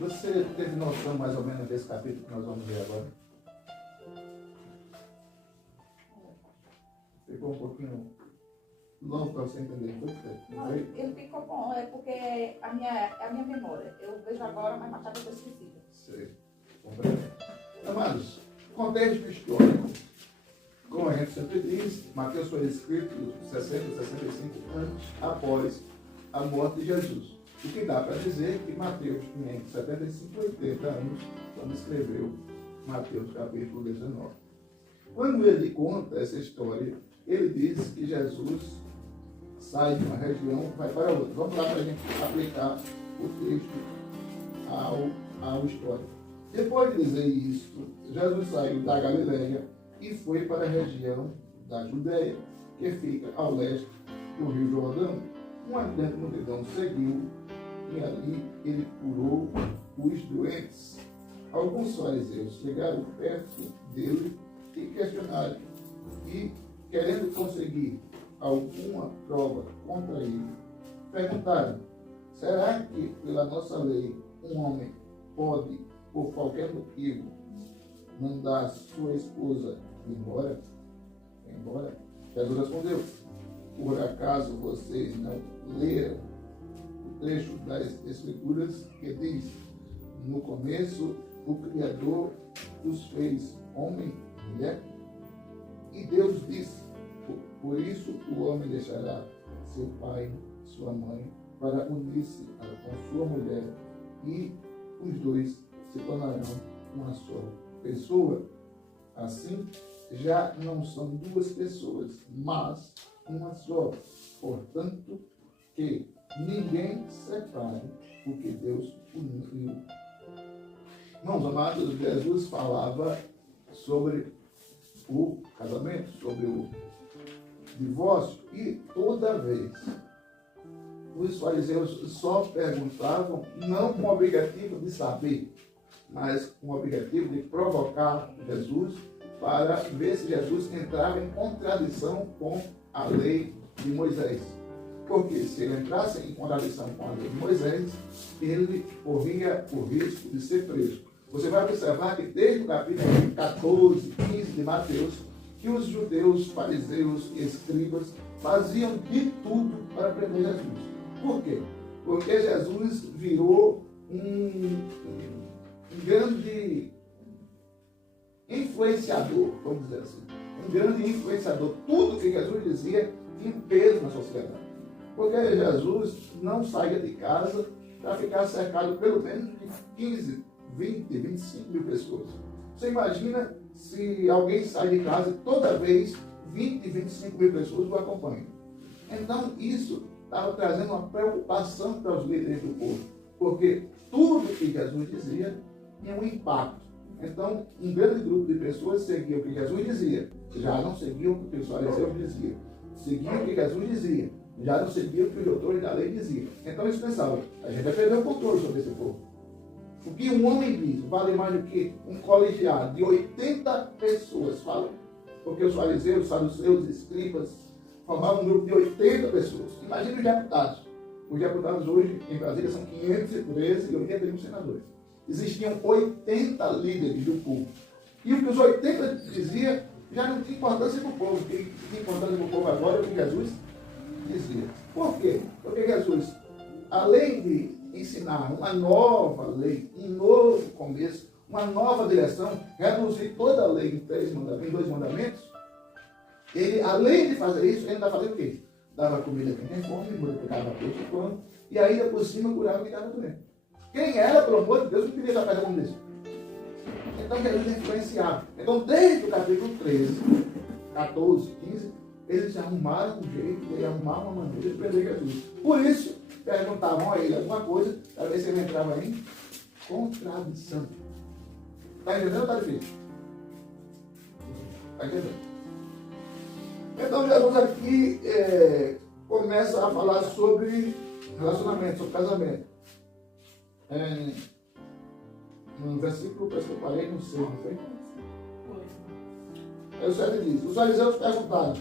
Você teve noção mais ou menos desse capítulo que nós vamos ver agora? Ficou um pouquinho longo para você entender tudo? Não, ele ficou bom, é porque é a minha memória. Eu vejo agora, mas mais tarde eu estou esquecida. Sei. Compreendo. Amados, contexto histórico. Como a gente sempre diz, Mateus foi escrito 60, 65 anos após a morte de Jesus. O que dá para dizer que Mateus tinha entre 75 e 80 anos quando escreveu Mateus capítulo 19. Quando ele conta essa história, ele diz que Jesus sai de uma região e vai para outra. Vamos lá para a gente aplicar o texto ao histórico. Depois de dizer isso, Jesus saiu da Galileia e foi para a região da Judéia, que fica ao leste do Rio Jordão. Uma grande multidão seguiu e ali ele curou os doentes. Alguns fariseus chegaram perto dele e questionaram, e querendo conseguir alguma prova contra ele, perguntaram: será que pela nossa lei um homem pode, por qualquer motivo, mandar sua esposa embora? Jesus respondeu: por acaso vocês não leram o trecho das Escrituras que diz: no começo o Criador os fez homem e mulher? E Deus disse: por isso o homem deixará seu pai e sua mãe para unir-se com sua mulher, e os dois se tornarão uma só pessoa. Assim, já não são duas pessoas, mas uma só. Portanto, que ninguém separe o que Deus uniu. Irmãos amados, Jesus falava sobre o casamento, sobre o divórcio, e toda vez os fariseus só perguntavam, não com o objetivo de saber, mas com o objetivo de provocar Jesus para ver se Jesus entrava em contradição com a lei de Moisés. Porque se ele entrasse em contradição com a lei de Moisés, ele corria o risco de ser preso. Você vai observar que desde o capítulo 14, 15 de Mateus, que os judeus, fariseus e escribas faziam de tudo para prender Jesus. Por quê? Porque Jesus virou um grande influenciador, vamos dizer assim. Um grande influenciador. Tudo que Jesus dizia tinha peso na sociedade. Porque Jesus não saía de casa para ficar cercado pelo menos de 15, 20, 25 mil pessoas. Você imagina se alguém sai de casa e toda vez 20, 25 mil pessoas o acompanham. Então isso estava trazendo uma preocupação para os líderes do povo. Porque tudo que Jesus dizia tinha um impacto. Então, um grande grupo de pessoas seguia o que Jesus dizia, já não seguiam o que os fariseus diziam. Seguiam o que Jesus dizia, já não seguiam o que os doutores da lei diziam. Então eles pensavam: a gente vai perder o controle sobre esse povo. O que um homem diz vale mais do que um colegiado de 80 pessoas falam. Porque os fariseus, saduceus e escribas formavam um grupo de 80 pessoas. Imagina os deputados. Os deputados hoje em Brasília são 513 e 81 senadores. Existiam 80 líderes do povo. E o que os 80 diziam já não tinha importância para o povo. O que tinha importância para o povo agora é o que Jesus dizia. Por quê? Porque Jesus, além de ensinar uma nova lei, um novo começo, uma nova direção, reduzir toda a lei em 2 mandamentos, ele, além de fazer isso, ele ainda fazia o quê? Dava comida a quem tem fome, multiplicava peixe e pão, e ainda por cima curava quem estava doente. Quem era, pelo amor de Deus, não queria saber como disso. Então Jesus é influenciado. Então, desde o capítulo 13, 14, 15, eles arrumaram um jeito de arrumar uma maneira de prender Jesus. Por isso, perguntavam a ele alguma coisa, para ver se ele entrava em contradição. Está entendendo ou está difícil? Está entendendo? Então, Jesus aqui começa a falar sobre relacionamento, sobre casamento. No versículo, parece que eu parei no 6, não foi? Aí o 7 diz: os fariseus perguntaram: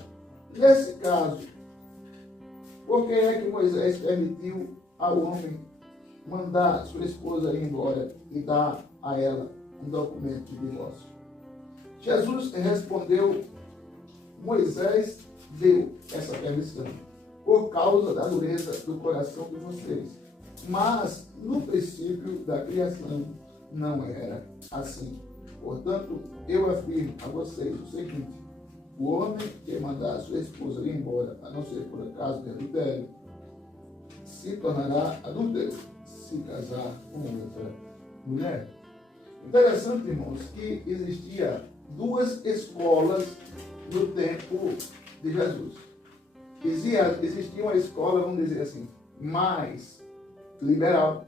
nesse caso, por que é que Moisés permitiu ao homem mandar sua esposa ir embora e dar a ela um documento de divórcio? Jesus respondeu, Moisés deu essa permissão por causa da dureza do coração de vocês. Mas no princípio da criação não era assim. Portanto, eu afirmo a vocês o seguinte: o homem que mandar sua esposa ir embora, a não ser por acaso de adultério, se tornará adúltero se casar com outra mulher. Interessante, irmãos, que existia duas escolas no tempo de Jesus. Existia uma escola, vamos dizer assim, mais liberal.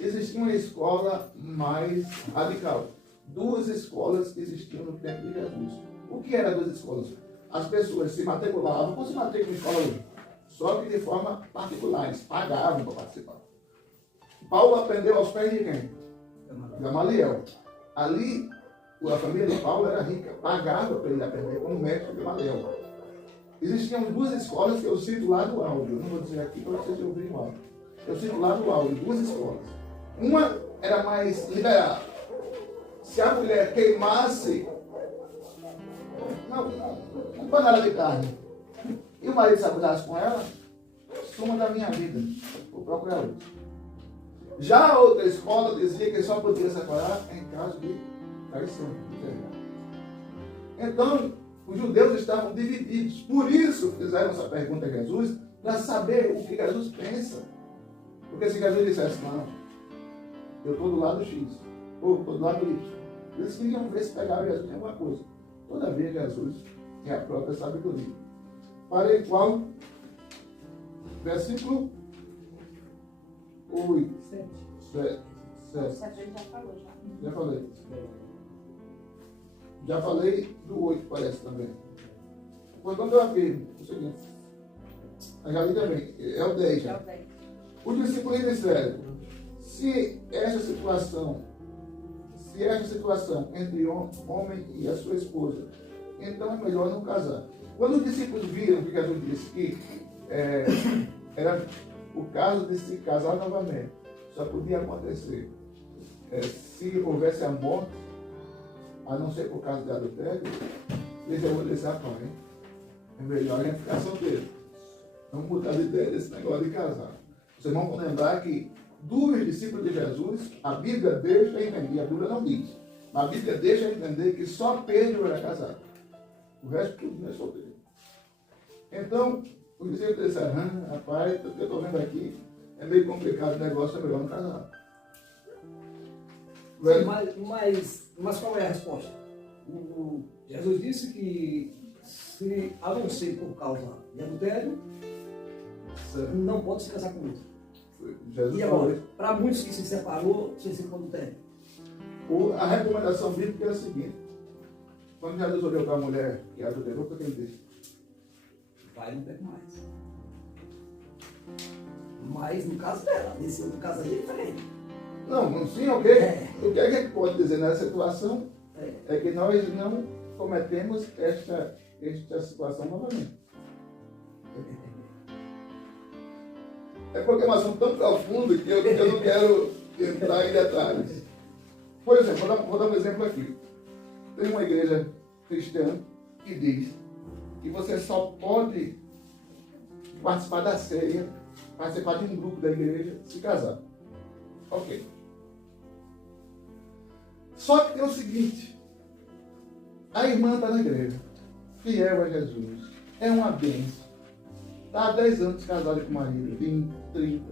Existia uma escola mais radical. Duas escolas existiam no tempo de Jesus. O que eram duas escolas? As pessoas se matriculavam, como se matricula em escola hoje, só que de forma particular, eles pagavam para participar. Paulo aprendeu aos pés de quem? Gamaliel. Ali, a família de Paulo era rica, pagava para ele aprender como mestre de Gamaliel. Existiam duas escolas que eu cito lá do áudio, não vou dizer aqui para vocês ouvirem o áudio. Eu cito lá do áudio, duas escolas. Uma era mais liberal. Se a mulher queimasse uma panela de carne e o marido se abusasse com ela, suma da minha vida, vou procurar outra. Já a outra escola dizia que só podia separar em caso de traição. Então, os judeus estavam divididos. Por isso fizeram essa pergunta a Jesus, para saber o que Jesus pensa. Porque se Jesus dissesse, não, eu estou do lado X, ou estou do lado Y, eles queriam ver se pegava Jesus em alguma coisa. Todavia, Jesus é a própria sabedoria. Para o qual, versículo 8. 7. Já falei. Já falei do 8, parece também. Portanto, eu afirmo o seguinte. Já li também. É o 10 já. O discípulo disseram, se essa situação entre o homem e a sua esposa, então é melhor não casar. Quando os discípulos viram que Jesus disse que era o caso de se casar novamente, só podia acontecer se houvesse a morte, a não ser por causa de adultério, eles vão dizer, rapaz, é melhor a gente ficar solteiro. Vamos mudar de ideia desse negócio de casar. Vocês vão lembrar que dos discípulos de Jesus, a Bíblia deixa entender, a Bíblia não diz, mas a Bíblia deixa entender que só Pedro era casado. O resto tudo é solteiro. Então, os discípulos disseram, rapaz, o que eu estou vendo aqui é meio complicado o negócio, é melhor não casar. Sim, mas qual é a resposta? Jesus disse que se a não ser por causa de adultério, não pode se casar com outro. Jesus e agora, para muitos que se separou, sem ser com adultério? A recomendação bíblica é a seguinte: quando Jesus olhou para a mulher que adulterou, o que ele disse? Vai, não pega mais. Mas no caso dela, nesse outro caso aí é diferente. Não, sim, ok. O que é que a gente pode dizer nessa situação? É que nós não cometemos esta situação novamente. É porque é um assunto tão profundo que eu não quero entrar em detalhes. Por exemplo, vou dar um exemplo aqui. Tem uma igreja cristã que diz que você só pode participar da ceia, participar de um grupo da igreja, se casar. Ok. Só que tem o seguinte: a irmã está na igreja, fiel a Jesus, é uma bênção, está há 10 anos casada com o marido, 20, 30.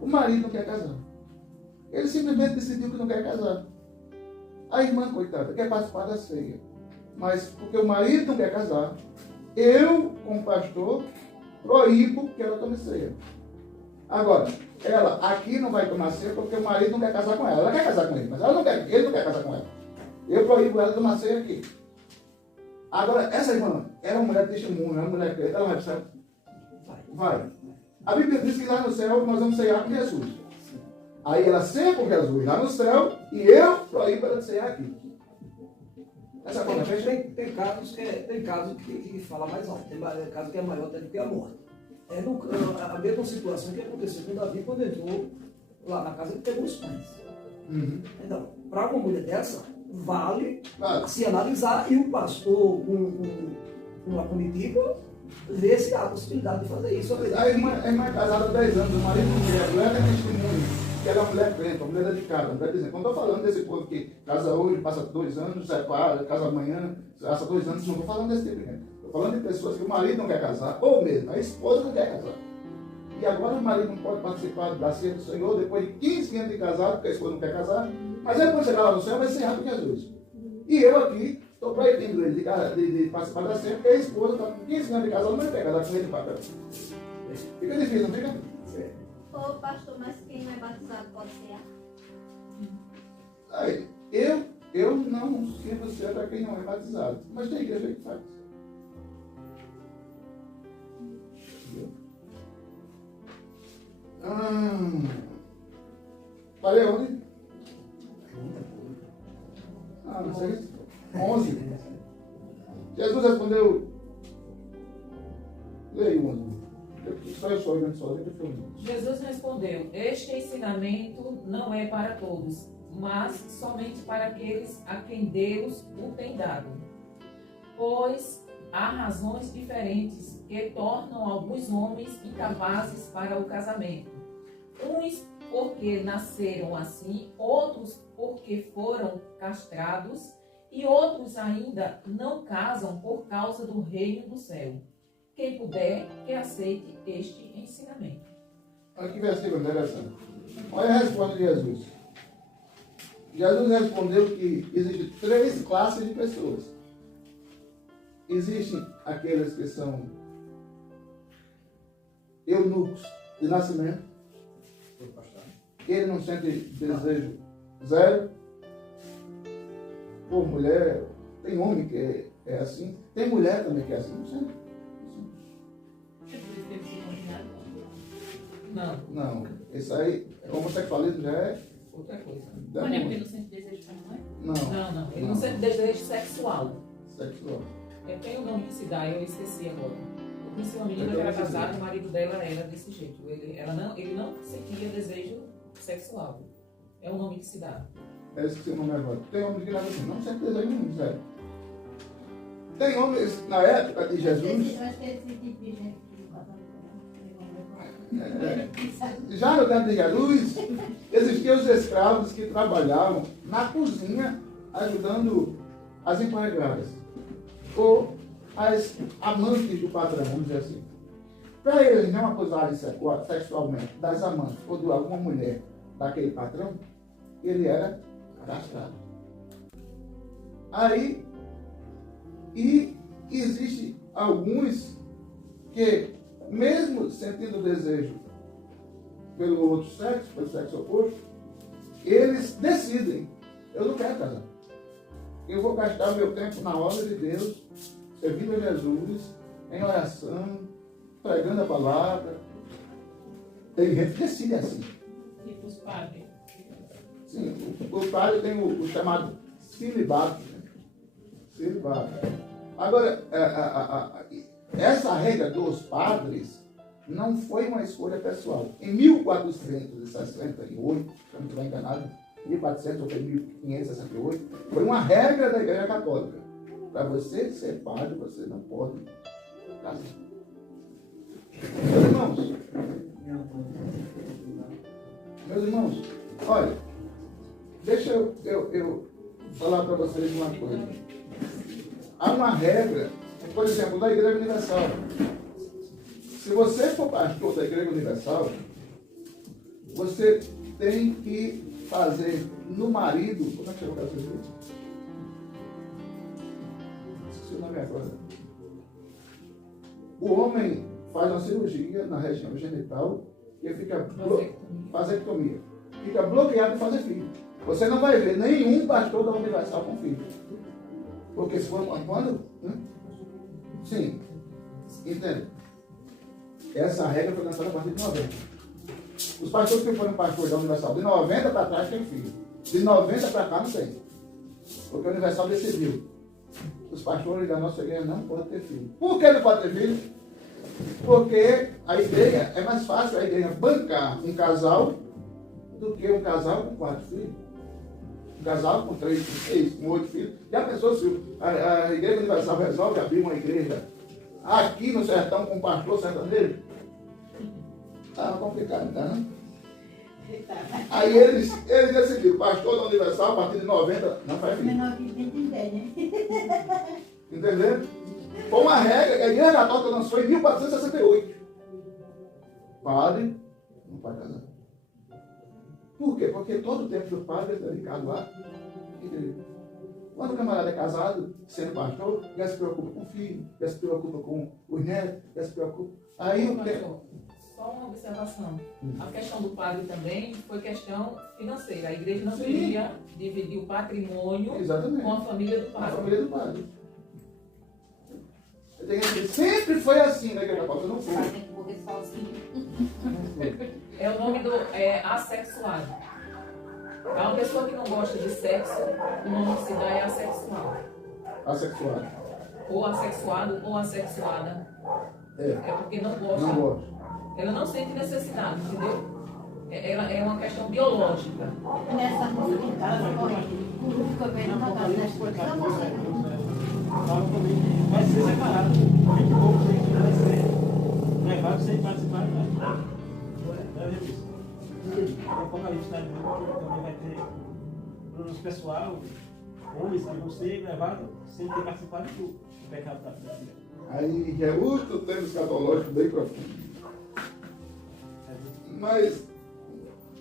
O marido não quer casar. Ele simplesmente decidiu que não quer casar. A irmã, coitada, quer participar da ceia, mas porque o marido não quer casar, eu, como pastor, proíbo que ela tome ceia. Agora, ela aqui não vai tomar ceia porque o marido não quer casar com ela. Ela quer casar com ele, mas ele não quer casar com ela. Eu proíbo ela de tomar ceia aqui. Agora, essa irmã era uma mulher testemunha, uma mulher crente, ela vai para o céu? Vai. A Bíblia diz que lá no céu nós vamos ceiar com Jesus. Aí ela ceia com Jesus lá no céu e eu proíbo ela de ceiar aqui. Essa conta fecha? Tem casos que fala mais alto, tem casos que é maior até do que a morte. A mesma situação que aconteceu com Davi quando entrou lá na casa ele pegou os pães. Uhum. Então, para uma mulher dessa, vale Claro. se analisar e o pastor, com a comitiva, ver se há a possibilidade de fazer isso. A irmã é casada há 10 anos, o marido não quer, ela é testemunha, que ela é uma mulher crente, uma mulher dedicada. Não estou falando desse povo que casa hoje, passa 2 anos, separa, casa amanhã, passa 2 anos, não estou falando desse tipo de gente. Estou falando de pessoas que o marido não quer casar, ou mesmo, a esposa não quer casar. E agora o marido não pode participar da ceia do Senhor depois de 15 anos de casado, porque a esposa não quer casar, mas ele quando chegar lá no céu vai ser rápido Jesus. E eu aqui estou proibindo ele de participar da ceia, porque a esposa está com 15 anos de casado, não quer casar com ele no papel. Fica difícil, não fica? Ô pastor, mas quem não é batizado pode ser? Aí, eu não sirvo ceia para quem não é batizado, mas tem igreja que faz. Entendeu? Falei onde? Não sei. 11. Jesus respondeu. Leia o 11. Só eu sou olhando sozinho. Jesus respondeu: Este ensinamento não é para todos, mas somente para aqueles a quem Deus o tem dado. Pois há razões diferentes que tornam alguns homens incapazes para o casamento. Uns porque nasceram assim, outros porque foram castrados, e outros ainda não casam por causa do reino do céu. Quem puder, que aceite este ensinamento. Olha que versículo interessante. Olha a resposta de Jesus. Jesus respondeu que existem 3 classes de pessoas. Existem aqueles que são eunucos de nascimento. Ele não sente desejo zero por mulher. Tem homem que é assim. Tem mulher também que é assim. Não sente. Não, Não. Isso aí, homossexualismo já é outra coisa. Mas é porque demônio. não sente desejo para mulher? Não. Não. Ele não sente desejo sexual. Sexual. Tem um nome que se dá, eu esqueci agora. Eu conheci uma menina que era casada, o marido dela era desse jeito. Ele não sentia desejo sexual. É o nome que se dá. É esse que seu nome agora. Tem homens que não assim, não sente desejo nenhum, sério. Tem homens, na época de Jesus, Eu acho que esse tipo de gente que já no tempo de Jesus, existiam os escravos que trabalhavam na cozinha ajudando as empregadas. Ou as amantes do patrão, vamos dizer assim. Para eles não acusarem sexualmente das amantes ou de alguma mulher daquele patrão, ele era castrado. Aí, e existe alguns que, mesmo sentindo desejo pelo outro sexo, pelo sexo oposto, eles decidem, eu não quero casar. Eu vou gastar o meu tempo na obra de Deus, servindo a Jesus, em oração, pregando a palavra. Tem gente que decide assim. Tipo os padres. Sim, o padre tem o chamado celibato. Né? Celibato. Agora, essa regra dos padres não foi uma escolha pessoal. Em 1468, se eu não estiver enganado, 1400 ou 1568, foi uma regra da Igreja Católica. Para você ser padre, você não pode casar. Meus irmãos, olha, deixa eu falar para vocês uma coisa. Há uma regra, por exemplo, da Igreja Universal. Se você for pastor da Igreja Universal, você tem que fazer no marido, como é que chama o caso dele? Esqueci o nome agora. O homem faz uma cirurgia na região genital e fica vasectomia. Fica bloqueado de fazer filho. Você não vai ver nenhum pastor da Universal com filho. Porque se for quando? Sim. Entende? Essa regra foi lançada a partir de 90. Os pastores que foram pastores da Universal de 90 para trás têm filho. De 90 para cá não tem. Porque a Universal decidiu. Os pastores da nossa igreja não podem ter filho. Por que não pode ter filho? Porque a igreja, é mais fácil a igreja bancar um casal do que um casal com 4 filhos. Um casal com 3, com 6, com 8 filhos. Já pensou se a Igreja Universal resolve abrir uma igreja aqui no sertão com um pastor sertanejo? Estava complicado, tá? Né? Aí eles decidiram, pastor da Universal, a partir de 90, não faz filho. Menor que 20 né? Entendeu? Foi uma regra que a Igreja Católica lançou em 1468. Padre não pode casar. Por quê? Porque todo o tempo do padre é dedicado à igreja. Quando o camarada é casado, sendo pastor, já se preocupa com o filho, já se preocupa com os netos, já se preocupa. Aí o tempo. Só uma observação. A questão do padre também foi questão financeira. A igreja não Sim. queria dividir o patrimônio Exatamente. com a família do A padre. família do padre. Eu tenho que dizer, sempre foi assim na Igreja Católica, não foi. Tem que morrer sozinho. É o nome do assexuado. É uma pessoa que não gosta de sexo, o nome que se dá é assexual. Assexuado. Ou assexuado ou assexuada. É. É porque não gosta. Não gosto. Ela não sente necessidade, entendeu? Ela é uma questão biológica. Nessa música em casa, correndo, fica vendo uma casa das coisas da música. Fala comigo que vai ser separado. 20 e poucos aí que vai ser levado sem participar. Não é isso? O Apocalipse está dizendo que também vai ter nos pessoal, homens que vão ser levados sem ter participado do pecado da vida. Aí já é outro tema escatológico bem profundo. Mas,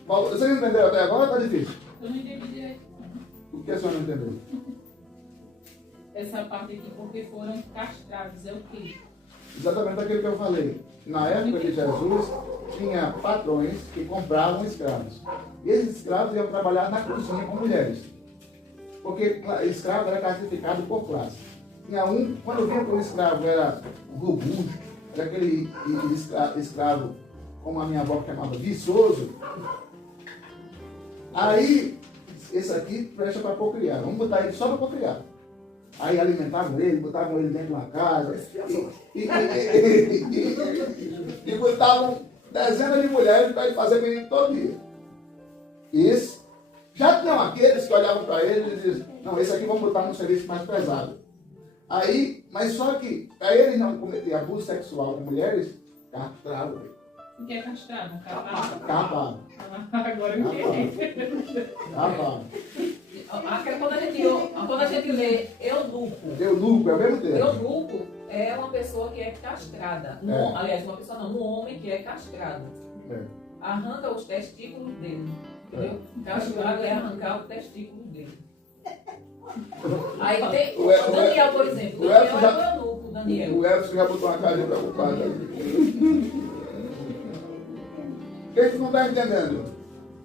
Paulo, você não entendeu até agora ou está difícil? Eu não entendi direito. O que a senhora não entendeu? Essa parte aqui, porque foram castrados, é o quê? Exatamente aquilo que eu falei. Na época de Jesus, tinha patrões que compravam escravos. E esses escravos iam trabalhar na cozinha com mulheres. Porque escravo era classificado por classe. Tinha um, quando vinha que o escravo era robusto, era aquele escravo, como a minha avó chamava, viçoso. Aí, esse aqui presta para procriar. Vamos botar ele só para procriar. Aí alimentavam ele, botavam ele dentro de uma casa e botavam dezenas de mulheres para ele fazer menino todo dia. Esse, já tinham aqueles que olhavam para ele e diziam, não, esse aqui vamos botar num serviço mais pesado. Aí, mas só que, para ele não cometer abuso sexual com mulheres, castravam ele. O que é castrado? Capado. Capavam. Agora eu entendi. Capavam. Quando a gente lê eunuco, Eunuco, é o mesmo termo. eunuco é uma pessoa que é castrada. É. Aliás, uma pessoa não, um homem que é castrado. É. Arranca os testículos dele. Entendeu? Castrado é arrancar os testículos dele. Aí tem Daniel, por exemplo. o Daniel Elcio é já- o eunuco, Daniel. O Elcio já botou uma carinha preocupada. Quem que não está entendendo?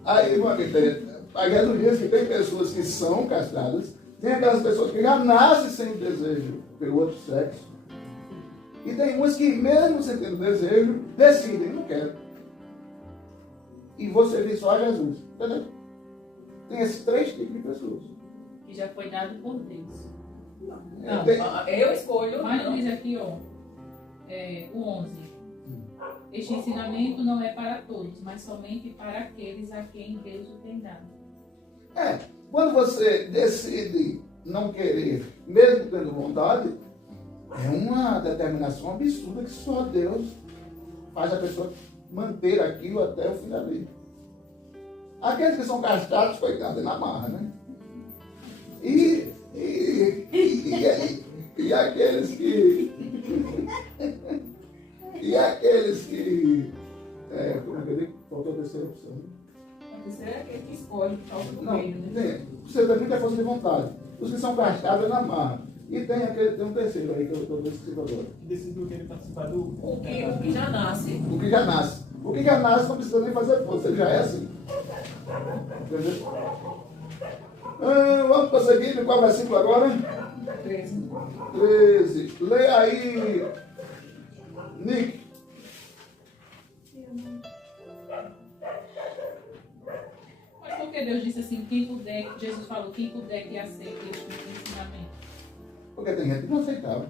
Aí, irmão, a Jesus diz que tem pessoas que são castradas, tem aquelas pessoas que já nascem sem desejo pelo outro sexo, e tem umas que, mesmo sem ter desejo, decidem, não quero. E vou servir só a Jesus. Entendeu? Tem esses 3 tipos de pessoas. Que já foi dado por Deus. Não, Tem- eu escolho. Mas não. diz aqui, ó, o 11. Este ensinamento não é para todos, mas somente para aqueles a quem Deus o tem dado. Quando você decide não querer, mesmo tendo vontade, é uma determinação absurda que só Deus faz a pessoa manter aquilo até o fim da vida. Aqueles que são castrados, coitados, é na marra, né? E aqueles que... E aqueles que... como é que eu digo? Faltou a terceira opção. Você é aquele que escolhe algo Não, meio, né? tem. Você também tem força de vontade. Os que são castrados é na marra. E tem um terceiro aí que eu estou esquecendo agora. Que decidiu querer participar do. O que já nasce. O que já nasce. O que já nasce não precisa nem fazer força, ele já é assim. Entendeu? Vamos prosseguir. Qual versículo agora? 13. 13. Leia aí, Nick. Mas por que Deus disse assim, quem puder, Jesus falou, quem puder que aceite este ensinamento? Porque tem gente que não aceitava.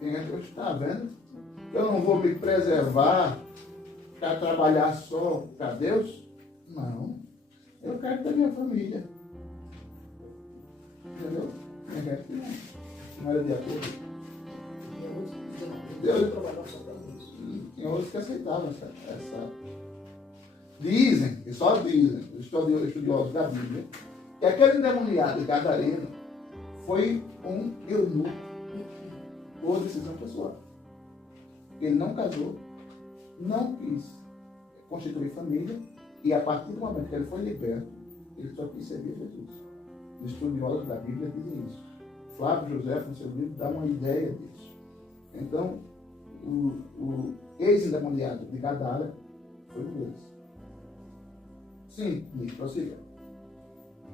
Tem gente que está vendo. Eu não vou me preservar para trabalhar só para Deus? Não. Eu quero ter minha família. Entendeu? Eu quero que não era de acordo. Deus trabalhava só para isso. Tem outros que aceitavam essa. Dizem, e só dizem, os estudiosos da Bíblia, que aquele endemoniado gadareno foi um eunuco por decisão pessoal. Ele não casou, não quis constituir família, e a partir do momento que ele foi liberto, ele só quis servir Jesus. Os estudiosos da Bíblia dizem isso. Flávio José, no seu livro, dá uma ideia disso. Então, o ex-endemoniado de Gadara foi um deles. Sim, Nick, prossiga.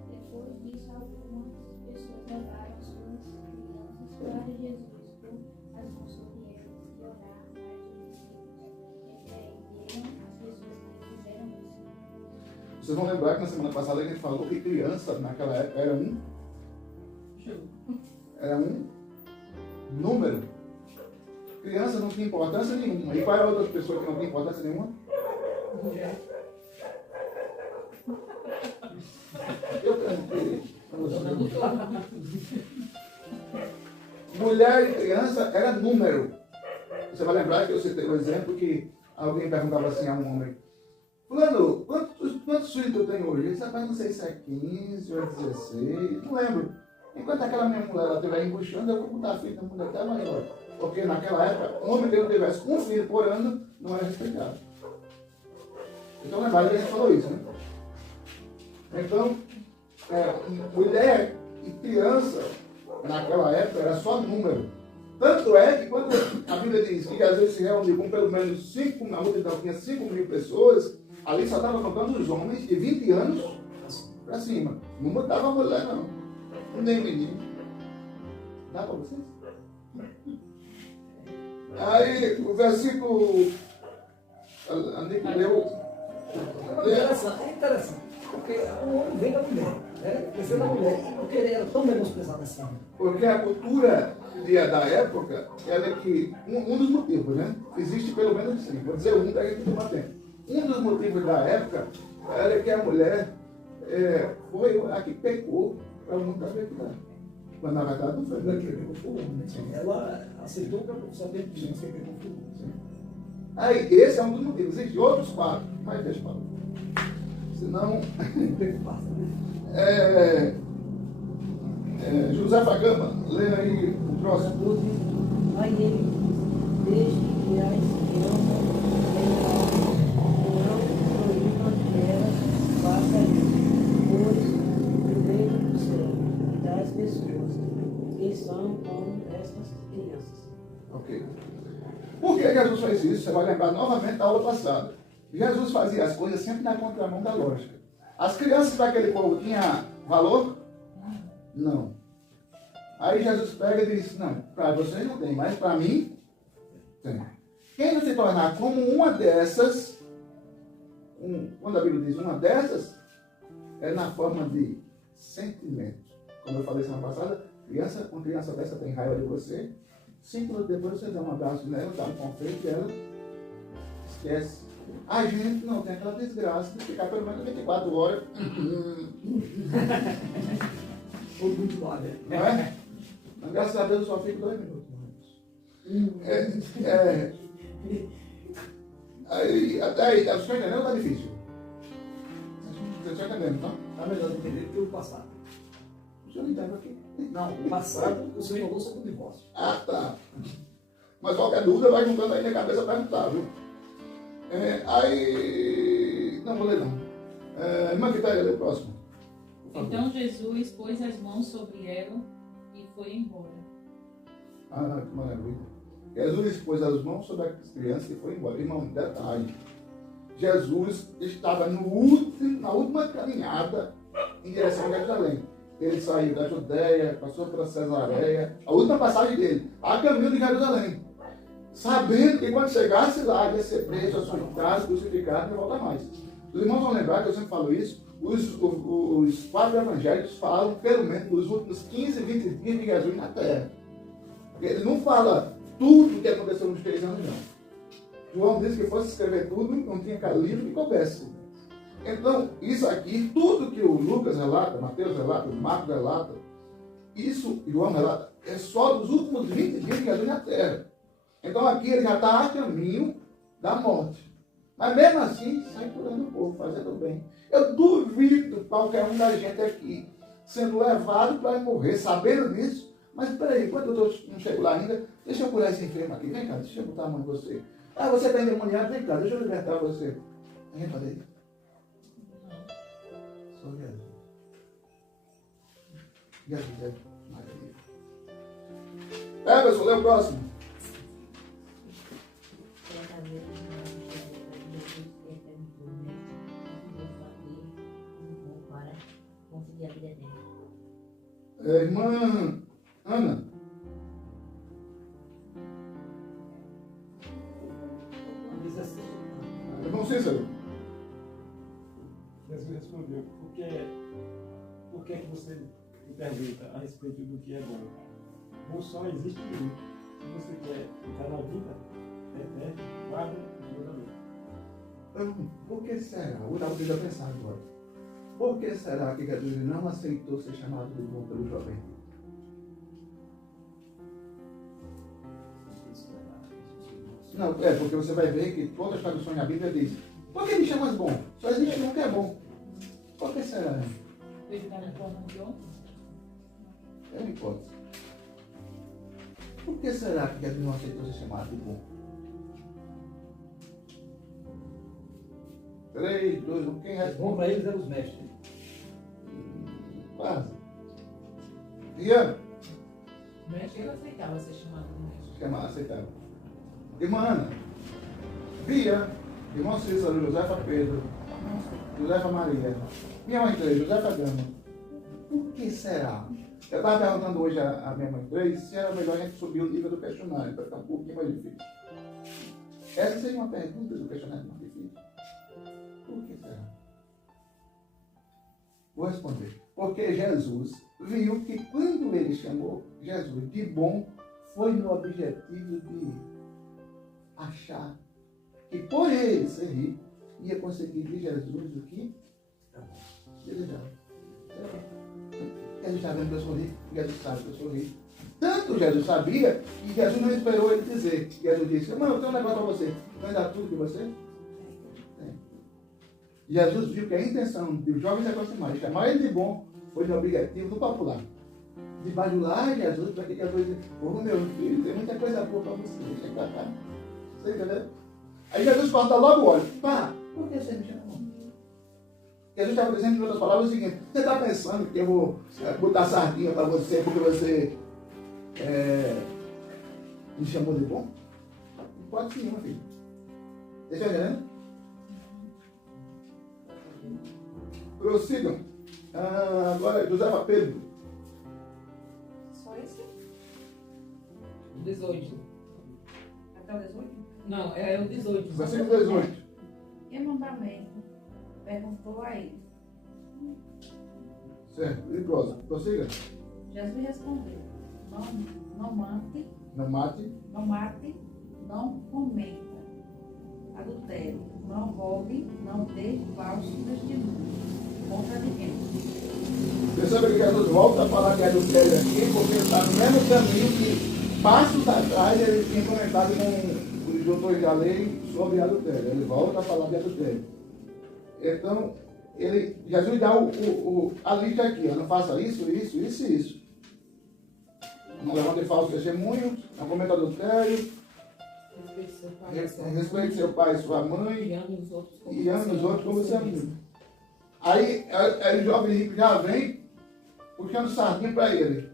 Depois disso, algumas pessoas levaram suas crianças para Jesus, por as mãos sobre elas, e oraram para que repreenderam as pessoas que fizeram isso. Vocês vão lembrar que na semana passada a gente falou que criança naquela época era um número. Criança não tinha importância nenhuma. E qual era a outra pessoa que não tinha importância nenhuma? Eu cantei. Mulher e criança era número. Você vai lembrar que eu citei um exemplo que alguém perguntava assim a um homem: Fulano, quantos filhos eu tenho hoje? Ele disse: rapaz, não sei se é 15 ou é 16, não lembro. Enquanto aquela minha mulher estiver embuchando, eu vou botar a filha da mulher até maior. Porque naquela época, um homem que não tivesse um filho por ano não era respeitado. Então lembra que a gente falou isso, né? Então, mulher e criança, naquela época, era só número. Tanto é que quando a Bíblia diz que às vezes se reuniu com pelo menos 5, na multidão tinha 5.000 pessoas, ali só estava contando os homens de 20 anos para cima. Não botava mulher, não. Nem menino. Dá para vocês? Aí, o versículo. A Nick leu. É interessante, porque o homem vem da mulher, né? Cresceu da mulher, porque ele era tão menosprezado assim. Porque a cultura da época era que, um dos motivos, né? Existe pelo menos 5, vou dizer um, daí que não tem. Um dos motivos da época era que a mulher foi a que pecou para o mundo da verdade. Mas na verdade não foi. Ela aceitou que a profissão dele tinha que ser pecou. Aí, esse é um dos motivos. Existem outros 4, mas deixa para lá. Senão. José Fagama, lê aí o próximo. Aí ele diz: desde que as crianças não proíbam delas, faça isso, pois o reino do céu e das pessoas que são como essas crianças. Ok. Por que Jesus fez isso? Você vai lembrar novamente da aula passada. Jesus fazia as coisas sempre na contramão da lógica. As crianças daquele povo tinham valor? Não. Aí Jesus pega e diz: não, para vocês não tem, mas para mim tem. Quem não se tornar como uma dessas, quando a Bíblia diz uma dessas, é na forma de sentimento. Como eu falei semana passada, uma criança dessa tem raiva de você, 5 minutos depois você dá um abraço nela, dá um confeito e ela esquece. A gente não tem aquela desgraça de ficar pelo menos 24 horas. Ou muito lá, né? Não é? Mas graças a Deus eu só fico 2 minutos. Aí, até aí, você está entendendo ou está difícil? Você está entendendo, não? Está melhor entender do que o passado. O senhor não entende aqui? Não, o passado, o senhor falou sobre o divórcio. Ah, tá. Mas qualquer dúvida vai juntando aí na cabeça para perguntar, viu? Aí. Não, vou ler não. Irmã Vitória, lê o próximo. Então Jesus pôs as mãos sobre ela e foi embora. Ah, que maravilha. Jesus pôs as mãos sobre as crianças e foi embora. Irmão, detalhe. Jesus estava na última caminhada em direção a Jerusalém. Ele saiu da Judéia, passou pela Cesareia, a última passagem dele, a caminho de Jerusalém. Sabendo que quando chegasse lá, ia ser preso, açoitado, crucificado e não volta mais. Os irmãos vão lembrar que eu sempre falo isso. Os 4 evangelhos falam, pelo menos, dos últimos 15, 20 dias de Jesus na terra. Ele não fala tudo o que aconteceu nos 3 anos, não. João disse que fosse escrever tudo, não tinha cada livro que coubesse. Então, isso aqui, tudo que o Lucas relata, Mateus relata, Marcos relata, isso, João relata, é só dos últimos 20 dias que Jesus na terra. Então aqui ele já está a caminho da morte. Mas mesmo assim, sai curando o povo, fazendo bem. Eu duvido qualquer um da gente aqui sendo levado para morrer, sabendo disso. Mas peraí, quando eu não chego lá ainda, deixa eu curar esse enfermo aqui. Vem cá, deixa eu botar a mão em você. Ah, você está endemoniado, vem cá, deixa eu libertar você. A gente fazer isso? Só Jesus. Jesus é maravilha. Pessoal, lê o próximo. Irmã Ana. Irmão Cícero. Jesus respondeu, por que você me pergunta a respeito do que é bom? Bom só existe um. Se você quer ficar na vida, guarda o mandamento. Por que será? Eu estava tentando pensar agora. Por que será que Jesus não aceitou ser chamado de bom pelo jovem? Não, porque você vai ver que todas as traduções da Bíblia dizem: por que me chamas bom? Só existe um que é bom. Por que será? Ele está na forma de ontem. É uma hipótese. Por que será que Jesus não aceitou ser chamado de bom? 3, 2, 1, quem Bom responde? para eles eram os mestres. Quase. Ian? O mestre ele aceitava ser chamado de mestre. Aceitava. Irmã Ana, Bia, irmão Cícero, Josefa Pedro, Josefa Maria, minha mãe 3, Josefa Gama. Por que será? Eu estava perguntando hoje a minha mãe 3 se era melhor a gente subir o nível do questionário para ficar um pouquinho mais difícil. Essa seria uma pergunta do questionário mais difícil. Por que será? Vou responder. Porque Jesus viu que quando ele chamou Jesus de bom, foi no objetivo de achar que por ele ser rico, ia conseguir de Jesus o que desejava. Jesus está vendo que eu sou rico, Jesus sabe que eu sou rico. Tanto Jesus sabia que Jesus não esperou ele dizer. Jesus disse: mano, eu tenho um negócio para você. Vai dar tudo que você tem. Jesus viu que a intenção dos jovens se aproximar, de chamar ele de bom, foi no objetivo do popular. De bajular Jesus, para que Jesus disse: ô meu filho, tem muita coisa boa para você, deixa pra cá. Você entendeu? Aí Jesus corta logo o olho. Pá, por que você me chamou? Jesus estava dizendo, em outras palavras, o seguinte: você está pensando que eu vou botar sardinha para você porque você me chamou de bom? Pode sim, meu filho. Você está entendendo? Prossigam. Agora, Josefa Pedro. Só esse? 18. Até o 18? Não, é o 18. Versículo 18. E mandamento? Perguntou a ele. Certo. E próximo. Prossiga. Jesus respondeu: não mate, Não mate. não mate, não cometa adultério, não roube, não dê falso testemunho contra ninguém. Percebe que Jesus volta a falar de adultério aqui, porque ele está no mesmo caminho que passos atrás ele tinha comentado com os doutores da lei sobre adultério. Ele volta a falar de adultério. Então, Jesus dá a lista aqui: não faça isso, isso, isso e isso. Não levante falso testemunho, não cometa adultério, respeite seu pai e sua mãe, E ame os outros como você ama. Aí o jovem rico já vem puxando sardinha para ele.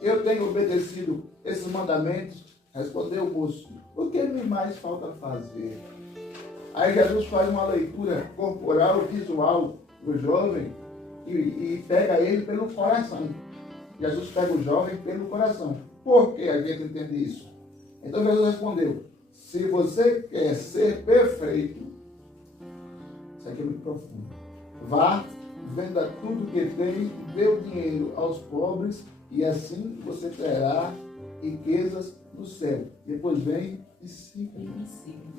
Eu tenho obedecido esses mandamentos. Respondeu o moço: o que me mais falta fazer? Aí Jesus faz uma leitura corporal, visual do jovem e pega ele pelo coração. Jesus pega o jovem pelo coração. Por que a gente entende isso? Então Jesus respondeu: se você quer ser perfeito, isso aqui é muito profundo, vá, venda tudo que tem, dê o dinheiro aos pobres e assim você terá riquezas do céu. Depois vem e siga. E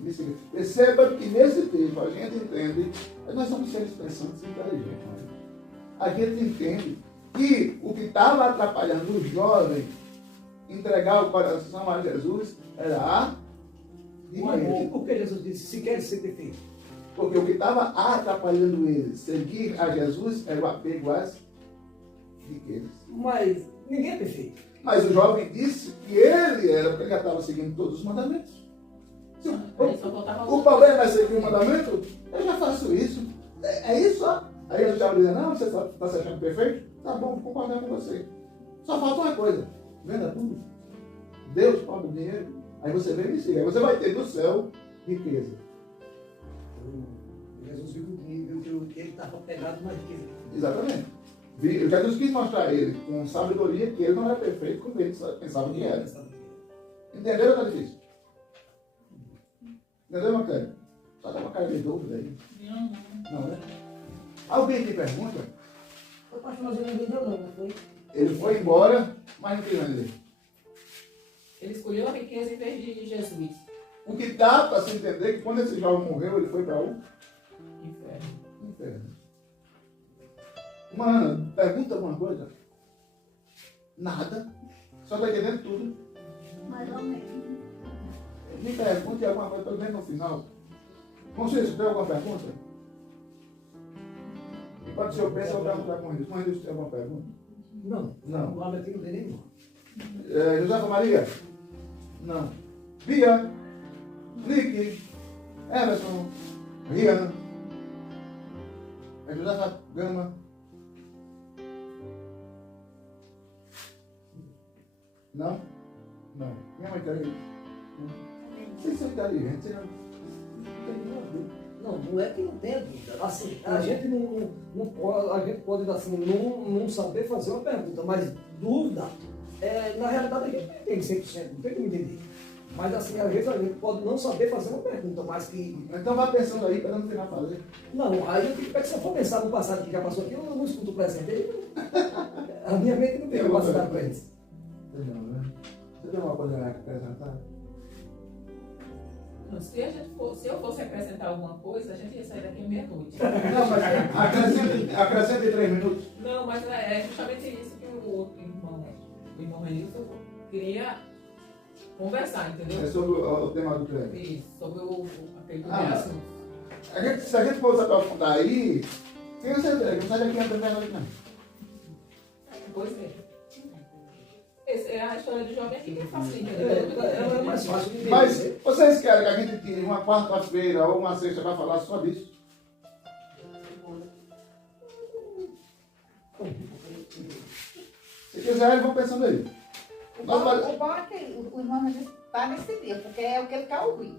Me siga. Perceba que nesse texto a gente entende, nós somos seres pensantes e inteligentes. Né? A gente entende que o que estava atrapalhando o jovem entregar o coração a Jesus era a Mas riqueza. por que Jesus disse, se quer ser perfeito? Porque o que estava atrapalhando ele seguir a Jesus era o apego às riquezas. Mas ninguém é perfeito. Mas o jovem disse que ele era, porque ele já estava seguindo todos os mandamentos. Se o- Aí só faltava O problema é seguir o mandamento? Eu já faço isso. É isso, ó. Aí ele estava dizendo, não, você está se achando perfeito? Tá bom, vou concordar com você. Só falta uma coisa. Venda tudo. Deus paga o dinheiro. Aí você vem e me siga. Aí você vai ter do céu riqueza. Jesus viu que ele estava pegado na riqueza. Exatamente. Jesus quis mostrar a ele com sabedoria que ele não era perfeito como ele pensava que era. Entenderam ou tá difícil? Entendeu, Maclério? Só dá uma cara de dúvida aí. Não, né? Alguém te pergunta? O pastor não entendeu não foi? Ele foi embora, mas não queria ele. Ele escolheu a riqueza em vez de Jesus. O que dá para se entender é que quando esse jovem morreu, ele foi para o Inferno. inferno. Mano, pergunta alguma coisa? Nada. Só está entendendo tudo. Mais ou menos. Me pergunte alguma coisa, estou vendo no final. Conceição, tem alguma pergunta? Enquanto o senhor pensa, eu vou perguntar com eles. Com eles, tem alguma pergunta? Não. Não. O homem aqui não tem nenhum. Josefa Maria? Não. Bia? Nick? Emerson? Rian? Josefa Gama? Não? Não. Minha mãe quer ir. Vocês são inteligentes, vocês não tem nenhuma dúvida. Não é que não tenha dúvida. Assim, a gente não pode, a gente pode assim, não saber fazer uma pergunta, mas dúvida, na realidade a gente não tem 100%, não tem como entender. Mas assim, às vezes a gente pode não saber fazer uma pergunta, mas que... Então vá pensando aí para não final fazer. Não, aí eu fico, se eu for pensar no passado que já passou aqui, eu não escuto o presente. Aí, a minha mente não tem capacidade para isso. Não, né? Você tem uma coisa a acrescentar? Não, se eu fosse acrescentar alguma coisa, a gente ia sair daqui meia-noite. Não, mas acrescente 3 minutos. Não, mas é justamente isso que o irmão Renilson queria conversar, entendeu? É sobre o tema do treino. Isso, sobre aquele Ah, assunto. Se a gente for se aprofundar aí, quem você entrega? Não sai daqui até meia-noite, não. Pois é. Essa é a história do jovem aqui que é fácil de entender. É mais fácil de entender. Mas vocês querem que a gente tire uma quarta-feira ou uma sexta para falar só disso? Se quiserem, vão pensando aí. O bom é que o irmão está nesse dia, porque é o que ele quer ouvir.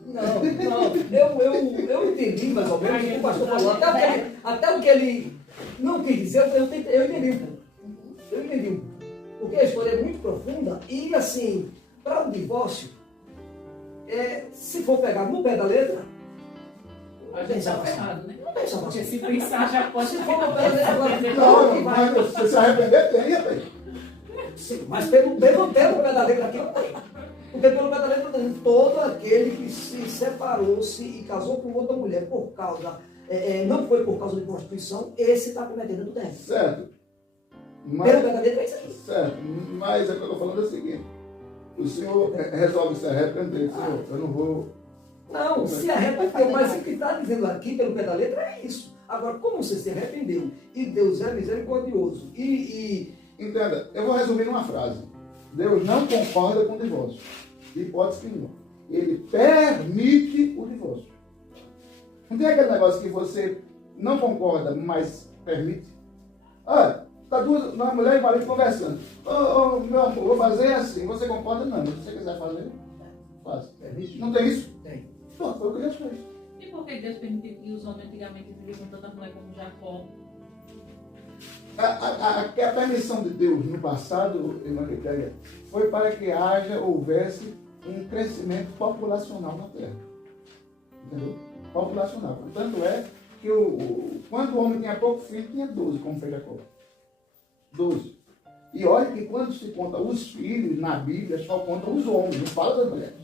Eu entendi mais ou menos o que o pastor falou. Até o que ele não quis dizer, eu entendi um pouco. Eu entendi um pouco. Porque a história é muito profunda e, assim, para o divórcio, se for pegar no pé da letra, A gente está errado, né? não tem salvação. Porque se pensar já pode Se for no pé da letra, agora Não, mas você se arrepender, tem, rapaz. Sim, mas pelo pé da letra aqui não tem. Porque pelo pé da letra tem todo aquele que se separou-se e casou com outra mulher por causa, não foi por causa de prostituição, esse está cometendo adultério. Certo. Pelo Mas, pé da letra é isso aqui. certo. Mas o que eu estou falando é o seguinte. O senhor resolve se arrepender. Senhor, eu não vou... Não, se arrependeu, mas o que está dizendo aqui pelo pé da letra é isso. Agora, como você se arrependeu e Deus é misericordioso Entenda, eu vou resumir numa frase. Deus não concorda com o divórcio. De hipótese nenhuma. Ele permite o divórcio. Não tem aquele negócio que você não concorda, mas permite? Olha, está uma mulher e o marido conversando. Ô, meu amor, vou fazer assim. Você concorda? Não, mas se você quiser fazer, faça. Permite? Não tem isso? Tem. Pô, foi o que Deus fez. E por que Deus permitiu que os homens antigamente viviam com tanta mulher como Jacó? A permissão de Deus no passado, irmã Quitéria, foi para que houvesse um crescimento populacional na Terra. Entendeu? Populacional. Tanto é que quando o homem tinha pouco filho, tinha 12, como fez Jacó. 12. E olha que quando se conta os filhos na Bíblia, só conta os homens, não fala das mulheres.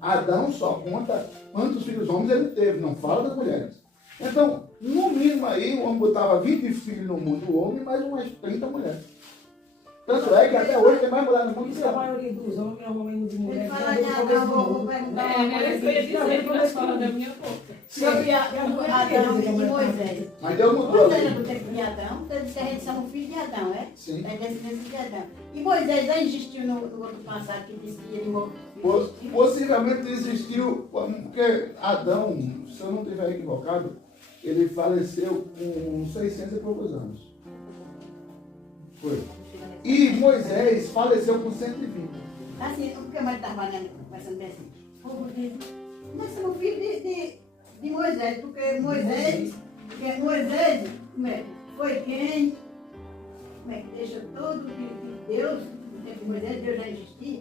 Adão só conta quantos filhos homens ele teve, não fala das mulheres. Então, no mínimo aí, o homem botava 20 filhos no mundo, o homem, mais umas 30 mulheres. Tanto é que até hoje tem mais mulher no mundo Por que isso que a homem. maioria dos homens é homem de mulher. Ele que fala já de desde o começo do Adão, vou mundo. perguntar É, uma mas coisa. isso eu ia dizer que na escola da minha boca. Sobre Adão e Moisés. Mas Deus mudou. Moisés é do tempo de Adão, porque a gente somos filhos de Adão, é? Sim. É descendência de Adão. E Moisés já existiu no outro passado que disse que ele morreu. Possivelmente existiu, porque Adão, se eu não estiver equivocado, ele faleceu com 600 e poucos anos. Foi. E Moisés faleceu com 120. Assim, o que a mãe estava conversando bem assim. Nós somos filhos de Moisés, porque Moisés como é, foi quem deixa todo que Deus, no tempo de Moisés, Deus já existia,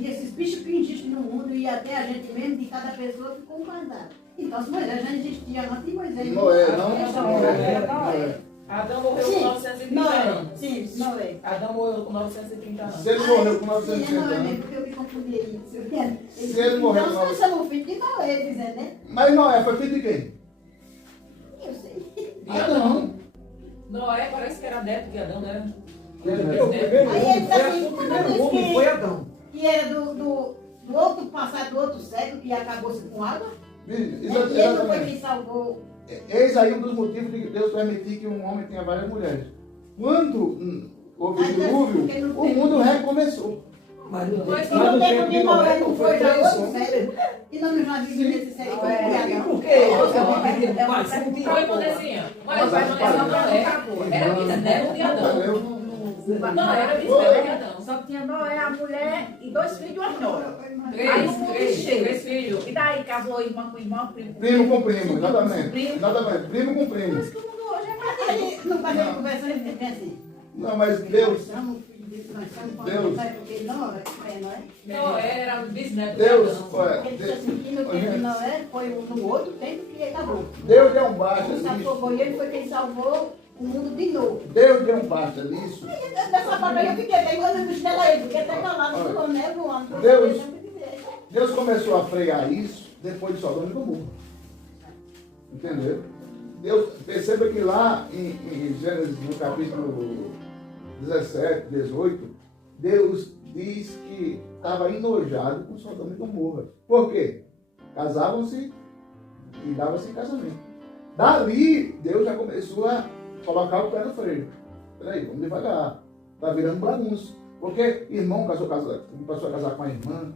e esses bichos que existem no mundo, e até a gente mesmo, de cada pessoa, ficou guardado. Então, se Moisés já existia antes de Moisés. Noé, não. Adão morreu com 930 anos. Sim, Noé. Adão morreu com 930 anos. Se ele morreu com Sim, 930 Noé mesmo, anos. porque eu me confundi aí. Se ele morreu com Então, nós somos filhos de Noé, dizendo, né? Mas Noé foi filho de quem? Eu sei. De Adão. Noé parece que era neto de Adão, né? O primeiro homem Aí ele foi tá assim, o primeiro homem foi Adão. Que era do outro passado, do outro século, que acabou-se com água. E ele não foi Exatamente. quem salvou. Eis aí um dos motivos de Deus permitir que um homem tenha várias mulheres. Quando houve o dilúvio, o mundo recomeçou. Mas no Mas tempo no tempo de Noé não não foi já três outro homens. século. E não já vimos nesse século como E Adão. por que eles acreditam mais? Não tinha Foi, como. Monezinha. Mas Noé era bisneto de Adão. Entendeu? Não, era bisneto de Adão. Só tinha Noé, a mulher e 2 filhos e uma nora. Três filhos. E daí casou irmã com irmão, primo com Primo com primo, exatamente. Primo. Exatamente, primo com primo. Por isso que o mundo hoje é mais. Aí, não fazia conversa, ele dizia assim. Não, mas Deus, Nós somos filhos de nós somos Deus. porque Noé, Noé. Noé era bisneto de Deus, Adão. olha, Ele disse assim, que no tempo de Noé foi no outro tempo que ele acabou. Deus deu um basta Quem nisso. salvou ele foi quem salvou o mundo de novo. Deus deu um basta nisso. Dessa parte aí eu fiquei até igual eu dela aí, fiquei até calado, Olha, falou, né, voando. Deus. Deus começou a frear isso depois de Sodoma e Gomorra. Entendeu? Deus, perceba que lá em Gênesis, no capítulo 17, 18, Deus diz que estava enojado com Sodoma e Gomorra. Por quê? Casavam-se e davam-se em casamento. Dali, Deus já começou a colocar o pé no freio. Peraí, vamos devagar. Está virando bagunça. Porque irmão passou a casar com a irmã,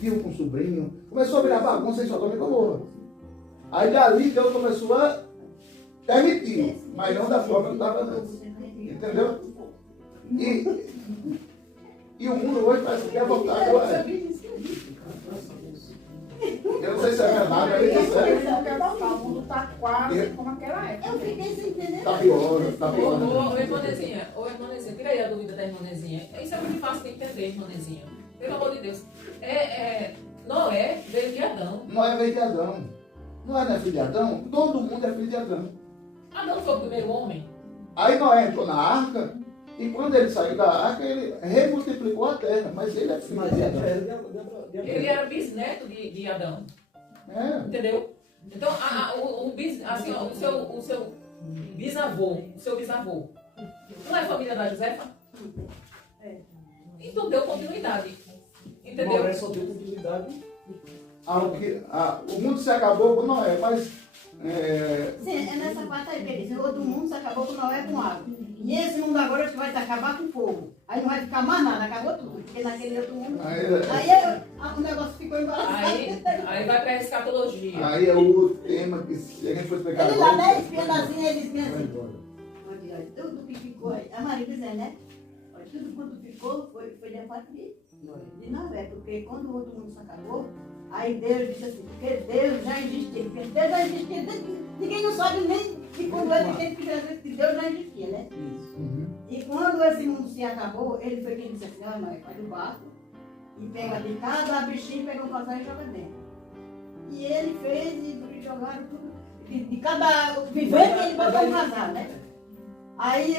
tio com sobrinho. Começou a virar bagunça em Sodoma e Gomorra. Aí dali Deus começou a permitir, mas não da forma que estava antes. Entendeu? E o mundo hoje parece que quer voltar agora. Eu não sei se é verdade, mas é sério. O mundo está quase como aquela época. Eu fiquei sem entender. Tá pior, tá pior. Ô, irmãzinha, tira aí a dúvida da irmãzinha. Isso é muito fácil de entender, irmãzinha. Pelo amor de Deus. Noé veio de Adão. Noé veio de Adão. Noé não é filho de Adão? Todo mundo é filho de Adão. Adão foi o primeiro homem. Aí Noé entrou na arca, e quando ele saiu da arca, ele remultiplicou a terra, mas ele é filho Mas de é Adão. Ele era bisneto de Adão. É. Entendeu? Então, o seu bisavô, não é família da Josefa? Então deu continuidade. Entendeu? Noé só deu continuidade. O mundo se acabou com Noé, mas Sim, é nessa parte aí que ele diz, o outro mundo se acabou com Noé com água. E esse mundo agora acho que vai se acabar com fogo. Aí não vai ficar mais nada, acabou tudo. Porque naquele outro mundo. Aí o negócio ficou embaraçado. Aí vai para a escatologia. aí é o tema que se a gente for explicar Ele lá, né, agora, espiando assim, ele dizia vai assim. embora. Olha, tudo que ficou aí. A Maria dizendo, né? Olha, tudo quanto ficou foi da parte de Noé. Porque quando o outro mundo se acabou, aí Deus disse assim, porque Deus já existia. Porque Deus já existia. Ninguém não sabe nem de quando ele teve que dizer que Deus já existia, né? Uhum. E quando esse mundo se acabou, ele foi quem disse assim, ó, Noé, faz o barco e pega de cada bichinho, pega um casal e joga dentro. E ele fez e jogaram tudo. De cada vivente ele botou um casal, né? Aí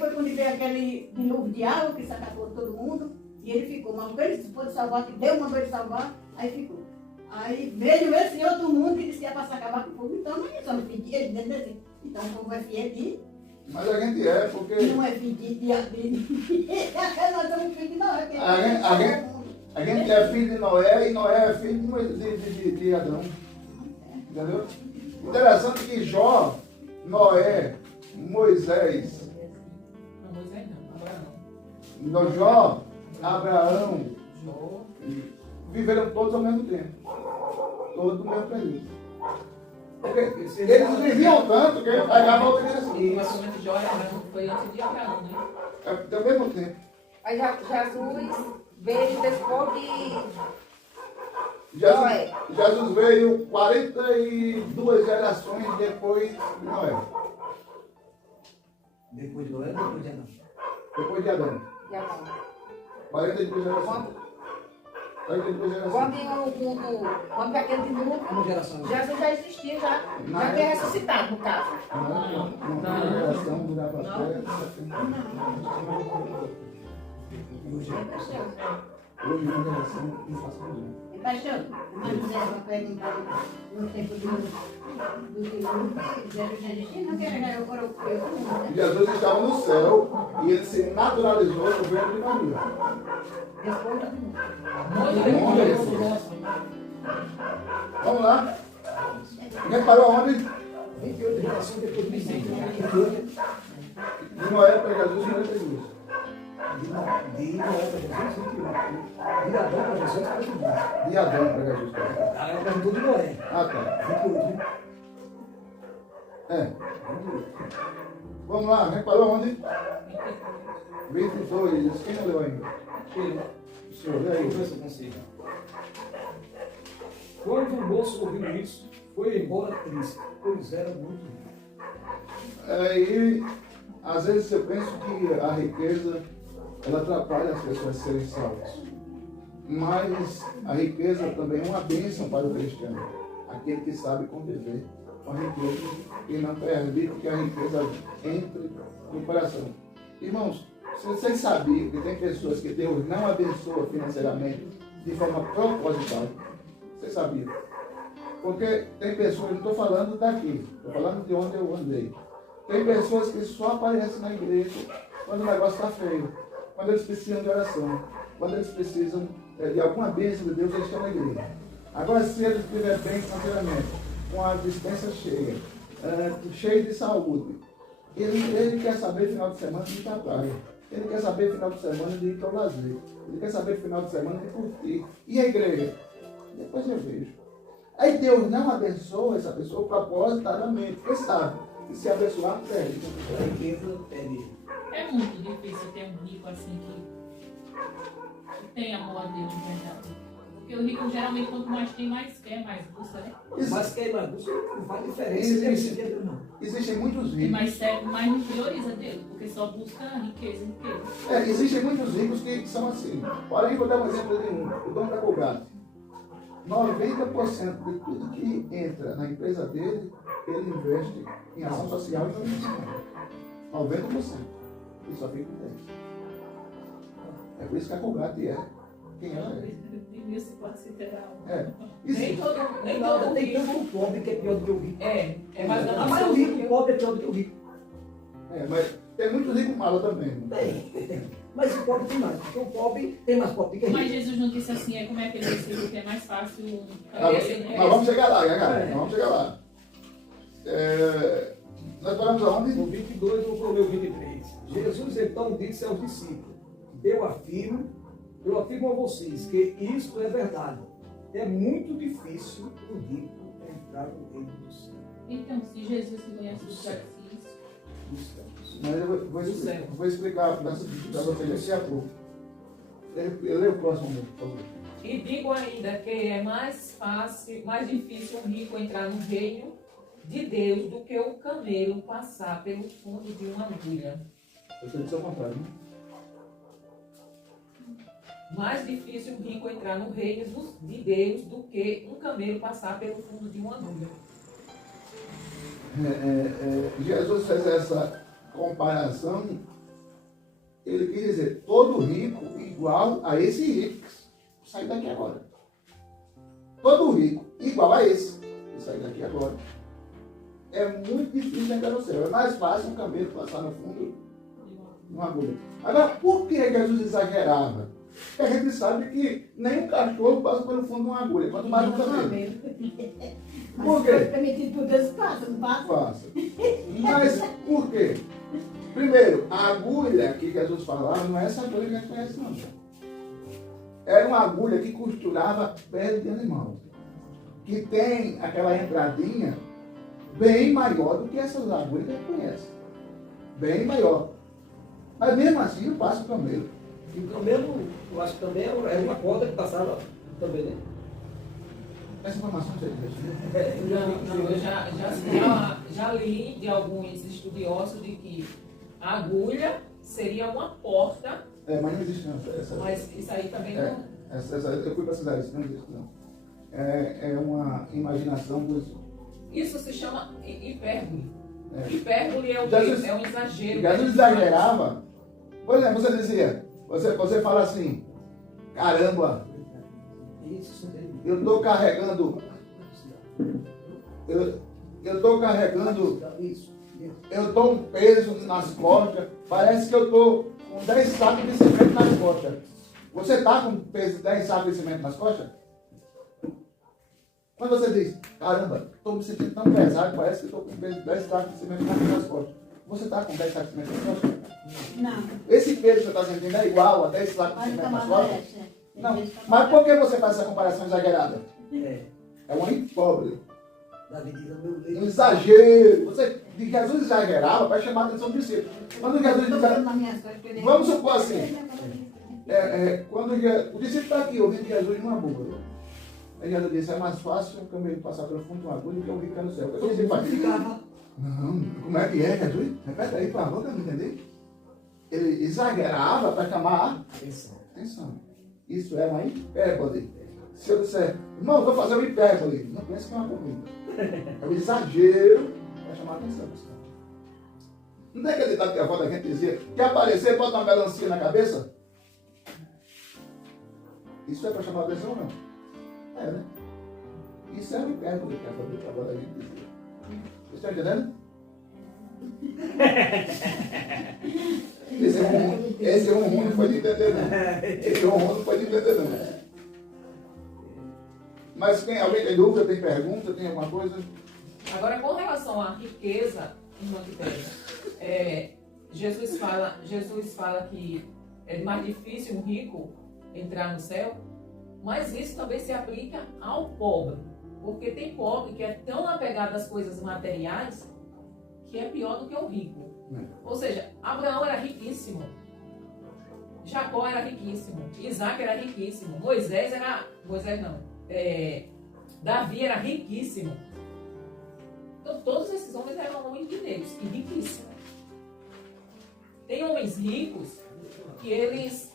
foi quando veio aquele dilúvio de água que sacou todo mundo, e ele ficou. Mas quando ele se pôde salvar, que Deus mandou ele salvar, aí ficou. Aí veio esse outro mundo que disse que ia passar a acabar com o fogo. Então, não é só não pedir, ele dentro assim. Então, o povo é fiel de... Mas a gente é, porque Não é filho de Abel. Nós somos filhos de Noé. a gente é filho de Noé e Noé é filho de Adão. Entendeu? Interessante que Jó, Noé, Moisés, Não, Moisés não, Abraão. Jó, Abraão, viveram todos ao mesmo tempo. Todos no mesmo período. Porque eles viviam tanto que ele pegava outra O direção. nascimento de Jó foi antes de Abraão, né? É ao mesmo tempo. Aí Jesus veio depois de Jesus veio 42 gerações depois de Noé. Depois de Noé, depois de Adão. Depois de Adão. Adão. 42 gerações. 42 gerações. Quando aquele dilúvio, Uma geração. Jesus já existia, já Na tinha época- ressuscitado, no caso. Uma geração durava até 70. Hoje uma geração não passa por isso. Pastor, uma mulher perguntar no tempo do dilúvio, Jesus já existia, não quero eu. Jesus estava no céu e ele se naturalizou no ventre de Maria. Depois do dilúvio. Vamos lá. Ninguém parou aonde? 28 gerações depois de 25. De Noé para Jesus, 42. De Noé para Jesus, 21. De Adão para Jesus, 42. De Adão para Jesus. Aí ela perguntou de Noé. Ah, tá. 28, né? É. Vamos lá, ninguém parou aonde? 22. Quem não leu ainda? O senhor, lê aí. Conversa consigo. Quando o moço ouviu isso, foi embora triste, pois era muito rico. E às vezes eu penso que a riqueza ela atrapalha as pessoas serem salvas. Mas a riqueza também é uma bênção para o cristiano. Aquele que sabe conviver com a riqueza e não permite que a riqueza entre no coração. Irmãos, se vocês sabiam que tem pessoas que Deus não abençoa financeiramente de forma proposital, vocês sabiam? Porque tem pessoas, não estou falando daqui, estou falando de onde eu andei. Tem pessoas que só aparecem na igreja quando o negócio está feio, quando eles precisam de oração, quando eles precisam de alguma bênção de Deus, eles estão na igreja. Agora, se eles estiverem bem financeiramente, com a dispensa cheia, cheio de saúde, ele quer saber final de semana de ir para a praia, ele quer saber final de semana de ir para o lazer, ele quer saber final de semana de curtir. E a igreja? Depois eu vejo. Aí Deus não abençoa essa pessoa propositadamente, porque sabe que se abençoar, perde. A riqueza perde. É muito difícil ter um rico assim que tem amor a Deus de verdade. Porque o rico geralmente quanto mais tem, mais quer, mais busca, né? Mas quem mais busca não faz diferença. Existe. Não. Existem muitos E ricos. mais serve, mais não prioriza Deus, porque só busca riqueza. Existem muitos ricos que são assim. Porém, vou dar um exemplo de um. O dono da Colgate. 90% de tudo que entra na empresa dele, ele investe em ação social e não investimentos. 90%. E só fica com 10%. É por isso que a Colgate é quem ela é. Nem isso pode se ter Nem todo Tem rico. tanto pobre que é pior do que o rico. É mais Ah, mas o rico, o pobre é pior do que o rico. Mas tem muito rico mala também. Tem. Mas o pobre tem mais, porque o pobre tem mais pobre que Mas rico. Jesus não disse assim, como é que ele disse que é mais fácil. Mas vamos chegar lá, Gaga. Vamos chegar lá. Nós paramos aonde? No 22, eu vou ler o 23. Jesus então disse aos discípulos: eu afirmo a vocês que isto é verdade. É muito difícil o rico entrar no reino dos céus. Então, se Jesus reconhece os sacrifícios, Mas eu vou explicar para vocês daqui a pouco. Lê o próximo, por favor. E digo ainda que é mais fácil, mais difícil um rico entrar no reino de Deus do que um camelo passar pelo fundo de uma agulha. Eu estou dizendo o contrário, né? Mais difícil um rico entrar no reino de Deus do que um camelo passar pelo fundo de uma agulha. Jesus fez essa comparação, ele quis dizer, todo rico igual a esse rico. Sai daqui agora. Todo rico igual a esse. Sai daqui agora. É muito difícil entrar no céu. É mais fácil um camelo passar no fundo de uma agulha. Agora, por que Jesus exagerava? Porque a gente sabe que nem um cachorro passa pelo fundo de uma agulha, quanto mais um camelo. Por quê? Permitido por Deus, passa, não passa? Passa. Mas por quê? Primeiro, a agulha que Jesus falava não é essa agulha que a gente conhece, não. Era uma agulha que costurava pele de animal. Que tem aquela entradinha bem maior do que essas agulhas que a gente conhece. Bem maior. Mas mesmo assim não passa o camelo. E o camelo, eu acho que também era uma corda que passava também, né? Essa informação você Eu já li de alguns estudiosos de que a agulha seria uma porta, mas não existe não. mas isso aí também É. não. Eu fui pesquisar isso, não existe não. É uma imaginação dos... Isso se chama hipérbole. É. Hipérbole é o Jesus- quê? É um exagero. Jesus exagerava. Por exemplo, você dizia, você fala assim, caramba, Isso, eu estou carregando, eu estou carregando, isso. eu estou um peso nas costas, parece que eu estou com 10 sacos de cimento nas costas. Você está com peso de 10 sacos de cimento nas costas? Quando você diz, caramba, estou me sentindo tão pesado, parece que estou com peso de 10 sacos de cimento nas costas. Você está com 10 sacos de cimento nas costas? Não. Esse peso que você está sentindo é igual a 10 sacos de Pode cimento tomar nas costas? moléstia. Não. Mas por que você faz essa comparação exagerada? É uma hipótese. Da medida do meu Um leite. exagero. De Jesus exagerava para chamar a atenção do discípulo. Quando Jesus diz, vamos supor assim, quando o discípulo está aqui ouvindo Jesus numa boa. Aí Jesus disse, é mais fácil um camelo passar pelo fundo de uma agulha do que um rico no céu. Eu disse, Ficava. não, como é que é, Jesus? Repete aí, por favor, que eu não entendi. Ele exagerava para chamar Atenção. atenção. Isso é uma hipérbole. Se eu disser, irmão, vou fazer uma hipérbole, não pense que é uma comida. É um exagero para chamar a atenção. Não tem aquele ditado que a avó da gente dizia, quer aparecer, bota uma melancia na cabeça? Isso é para chamar a atenção ou não? É, né? Isso é uma hipérbole que a avó da gente dizia. Vocês estão entendendo? Esse ronron não foi de entender, não. Esse ronron não foi de entender, não. Mas alguém tem dúvida, tem pergunta, tem alguma coisa? Agora, com relação à riqueza, irmã Quitéria, Jesus fala que é mais difícil um rico entrar no céu, mas isso também se aplica ao pobre. Porque tem pobre que é tão apegado às coisas materiais que é pior do que o rico. Ou seja, Abraão era riquíssimo, Jacó era riquíssimo, Isaac era riquíssimo, Davi era riquíssimo. Então todos esses homens eram homens de Deus e riquíssimos. Tem homens ricos que eles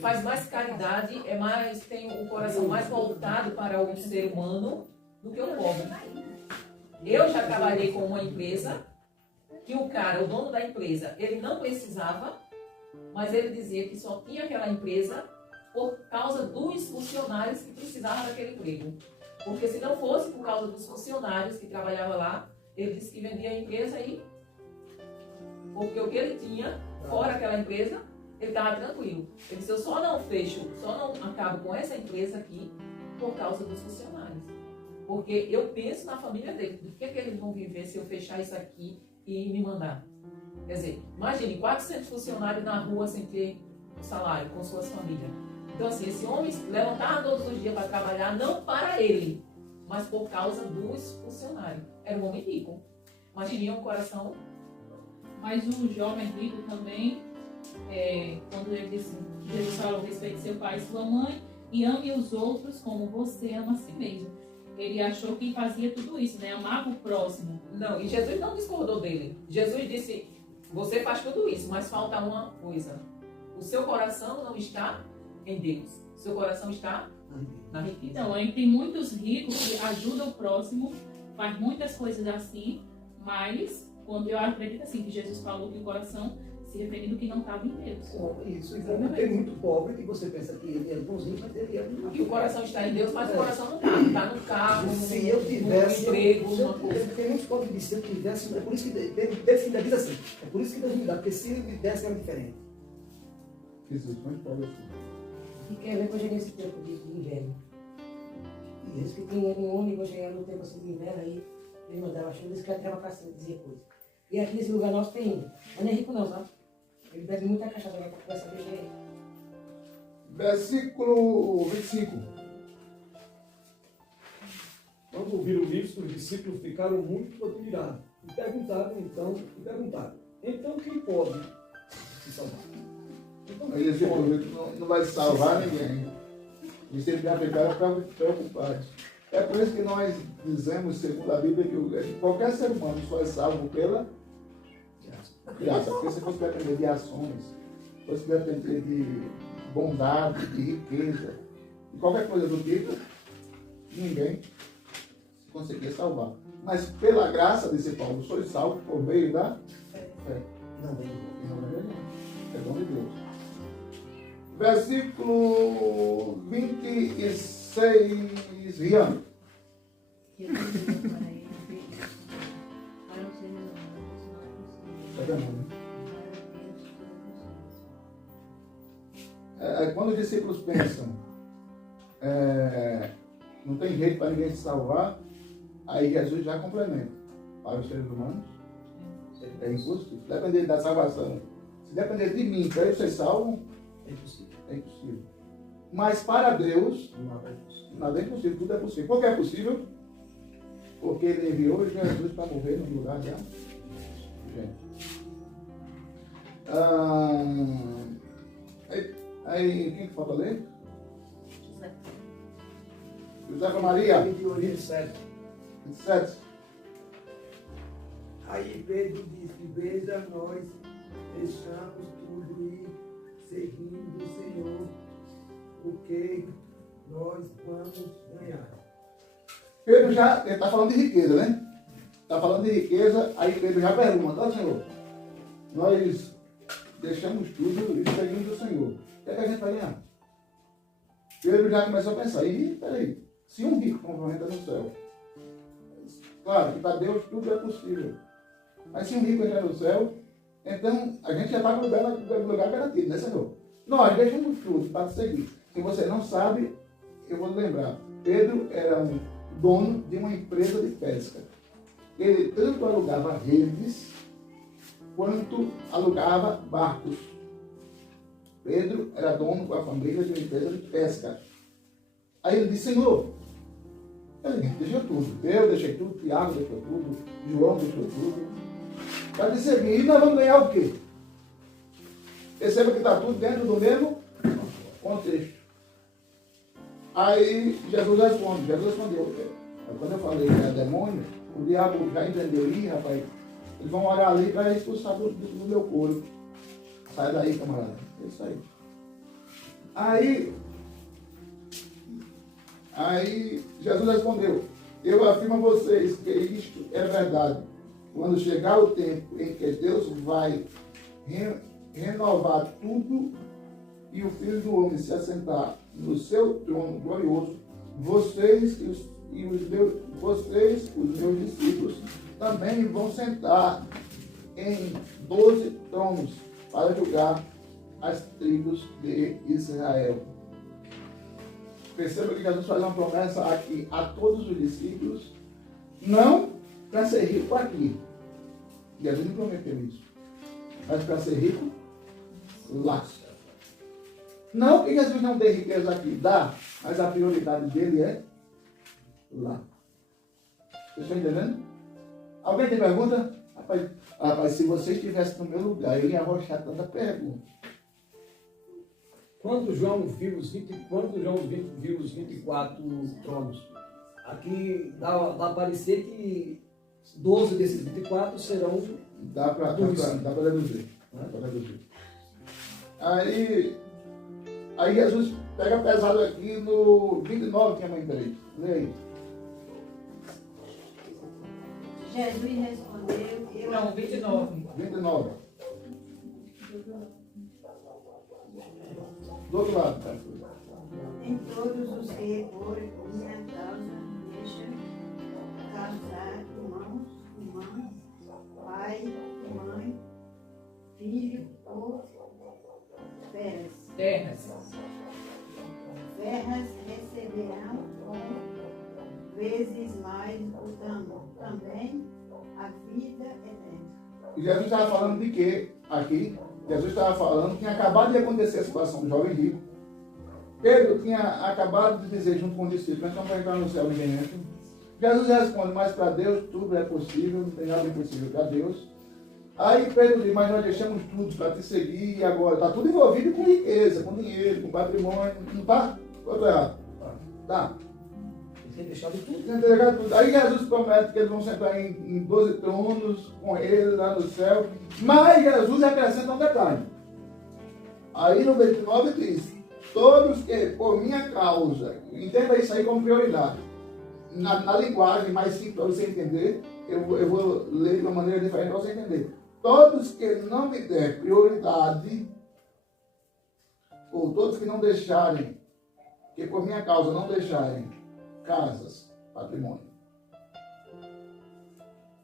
faz mais caridade, tem o coração mais voltado para o ser humano do que o pobre. Eu já trabalhei com uma empresa que o dono da empresa, ele não precisava, mas ele dizia que só tinha aquela empresa por causa dos funcionários que precisavam daquele emprego. Porque se não fosse por causa dos funcionários que trabalhavam lá, ele disse que vendia a empresa porque o que ele tinha fora aquela empresa, ele estava tranquilo. Ele disse, eu só não acabo com essa empresa aqui por causa dos funcionários. Porque eu penso na família dele. Do que eles vão viver se eu fechar isso aqui e me mandar? Quer dizer, imagine 400 funcionários na rua sem ter salário, com suas famílias. Então assim, esse homem levantava todos os dias para trabalhar, não para ele, mas por causa dos funcionários. Era um homem rico, mas tinha um coração. Mas o jovem rico também, quando ele disse, Jesus falou, respeite seu pai e sua mãe e ame os outros como você ama a si mesmo. Ele achou que fazia tudo isso, né? Amava o próximo. Não, e Jesus não discordou dele. Jesus disse, você faz tudo isso, mas falta uma coisa. O seu coração não está em Deus. O seu coração está na riqueza. Então, tem muitos ricos que ajudam o próximo, faz muitas coisas assim, Mas, quando eu acredito assim, que Jesus falou que o coração se referindo que não estava em Deus. Isso, exatamente. Tem muito pobre que você pensa que ele é bonzinho, mas ele é muito. Que o coração está em Deus, mas o coração não está. Está no carro, Se eu tivesse no emprego, numa eu, coisa. tem muitos pobres que dizem, se eu tivesse, é por isso que Deus ainda diz assim, é por isso que Deus me dá, porque se ele me desse era diferente. Jesus, muito pobre assim. E quer ver que eu cheguei nesse tempo de inverno. E diz que tem um homem que eu cheguei no tempo assim de inverno, aí ele mandava chuva, disse que até uma caçada dizia coisa. E aqui nesse lugar nosso tem um, mas não é rico não, sabe? Ele bebe muita cachaça para começar a beber. Versículo 25. Quando ouviram isso, os discípulos ficaram muito admirados. E perguntaram, então quem pode se salvar? Então, Aí esse povo não vai salvar ninguém. E se ele já ficaram preocupados. É por isso que nós dizemos, segundo a Bíblia, que qualquer ser humano só é salvo pela graça. Porque se fosse depender de ações, fosse depender de bondade, de riqueza, de qualquer coisa do tipo, ninguém conseguia salvar. Mas pela graça, disse Paulo, sois salvos por meio da fé. não vem. É dom de Deus. Versículo 26, Rian. Jesus deu para ele para os irmãos, Tá vendo, né? para Deus Quando os discípulos pensam, não tem jeito para ninguém se salvar, aí Jesus já complementa. Para os seres humanos, é impossível. Depender da salvação. Se depender de mim para eu ser salvo, É impossível. é impossível. Mas para Deus, nada é impossível, tudo é possível. Por que é possível? Porque ele enviou Jesus para morrer no lugar da gente. Aí, quem que falta ler? José Maria, 27. 27. Aí Pedro disse, veja, nós deixamos tudo e seguindo o Senhor, porque nós vamos ganhar. Pedro já, ele está falando de riqueza, né? Está falando de riqueza, aí Pedro já pergunta, ó Senhor, nós deixamos tudo e seguimos o Senhor. O que é que a gente vai ganhar? Pedro já começou a pensar, peraí, se um rico complementa no céu, claro que para Deus tudo é possível, mas se um rico entrar no céu, então a gente já está no lugar garantido, né Senhor? Nós deixamos tudo para te seguir. Se você não sabe, eu vou lembrar, Pedro era um dono de uma empresa de pesca. Ele tanto alugava redes, quanto alugava barcos. Pedro era dono com a família de uma empresa de pesca. Aí ele disse, Senhor, ele deixou tudo. Eu deixei tudo, Tiago deixou tudo, João deixou tudo. Para te seguir, e nós vamos ganhar o quê? Perceba que está tudo dentro do mesmo contexto. Aí Jesus respondeu. Quando eu falei que é demônio, o diabo já entendeu, rapaz, eles vão orar ali para expulsar do meu corpo. Sai daí, camarada. É isso aí. Aí Jesus respondeu, eu afirmo a vocês que isto é verdade. Quando chegar o tempo em que Deus vai renovar tudo e o Filho do Homem se assentar no seu trono glorioso, vocês, os meus discípulos, também vão sentar em 12 tronos para julgar as tribos de Israel. Perceba que Jesus faz uma promessa aqui a todos os discípulos, não para ser rico aqui. Jesus não prometeu isso. Mas para ser rico lá. Não que Jesus não dê riqueza aqui, dá, mas a prioridade dele é lá. Vocês estão entendendo? Alguém tem pergunta? Rapaz, se você estivesse no meu lugar, eu ia arrochar tanta pergunta. Quando João viu os 24 tronos, aqui dá para parecer que 12 desses 24 serão... Dá para deduzir. Aí Jesus pega pesado aqui no 29, que é a mãe dele. Lê aí. Jesus respondeu, eu Não, 29. 29. Do outro lado, tá? em todos os que por minha causa deixam casar irmãos, pai, mãe, filho ou terras receberão com vezes mais o também a vida eterna. E Jesus estava falando de quê aqui? Jesus estava falando que tinha acabado de acontecer a situação do jovem rico. Pedro tinha acabado de dizer junto com o discípulo, então para entrar no céu ninguém entra. Jesus responde, mas para Deus tudo é possível, não tem nada impossível para Deus. Aí Pedro diz, mas nós deixamos tudo para te seguir e agora está tudo envolvido com riqueza, com dinheiro, com patrimônio, não está? Ou estou errado? Tá. Tem deixado tudo. Tem entregado tudo. Aí Jesus promete que eles vão sentar em 12 tronos com ele lá no céu. Mas Jesus acrescenta um detalhe. Aí no 29 diz, todos que por minha causa, entenda isso aí como prioridade. Na linguagem mais simples para você entender, eu vou ler de uma maneira diferente para você entender. Todos que não me der prioridade, ou todos que não deixarem, que por minha causa não deixarem casas, patrimônio.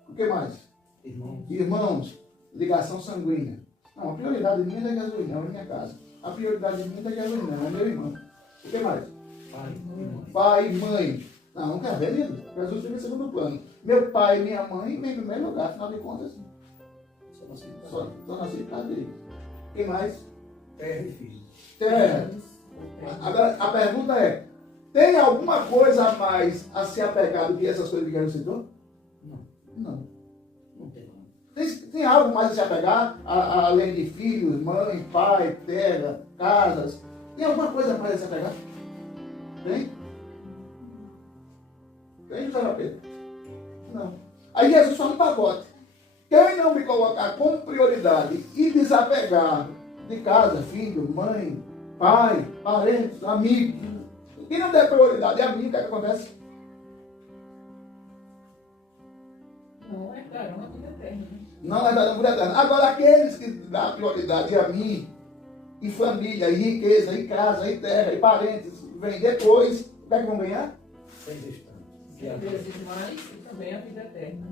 O que mais? Irmãos, ligação sanguínea. Não, a prioridade minha não é gasolina, não é minha casa. A prioridade minha é gasolina, não é meu irmão. O que mais? Pai, mãe. Não, não quer ver, lindo. Jesus fica em segundo plano. Meu pai e minha mãe vem em primeiro lugar, afinal de contas. Só nasci por causa dele. O que mais? Terra e filho. Terra. Agora, a pergunta é, tem alguma coisa a mais a se apegar do que essas coisas que Jesus citou? Não. Não tem. Tem algo mais a se apegar, além de filhos, mãe, pai, terra, casas? Tem alguma coisa mais a se apegar? Tem? Tem, José Pedro? Não. Aí Jesus fala um pacote. Quem não me colocar como prioridade e desapegar de casa, filho, mãe, pai, parentes, amigos, quem não der prioridade a mim, o que acontece? Não herdarão a vida eterna. Não herdarão a vida eterna. Agora, aqueles que dão prioridade a mim, e família, e riqueza, e casa, e terra, e parentes, vem depois, o que é que vão ganhar? Sem destaque. 100 vezes mais e também a vida eterna.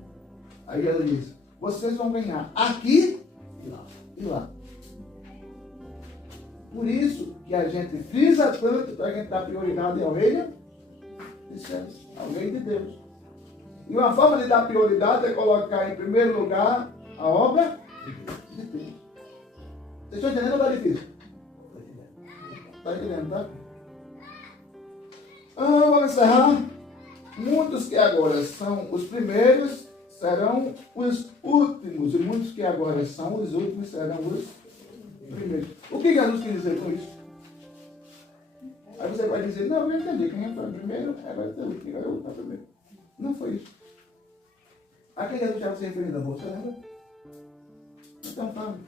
Aí Jesus diz, vocês vão ganhar aqui e lá. Por isso que a gente frisa tanto para a gente dar prioridade ao reino dos céus, ao reino de Deus. E uma forma de dar prioridade é colocar em primeiro lugar a obra de Deus. Vocês estão entendendo ou está difícil? Está entendendo, tá? Vamos encerrar. Muitos que agora são os primeiros serão os últimos. E muitos que agora são os últimos serão os primeiros. O que Jesus quer dizer com isso? Aí você vai dizer, não, eu entendi. Quem foi primeiro, vai ter o último. Eu vou primeiro. Não foi isso. A quem Jesus estava se referindo a você, lembra? Então fala.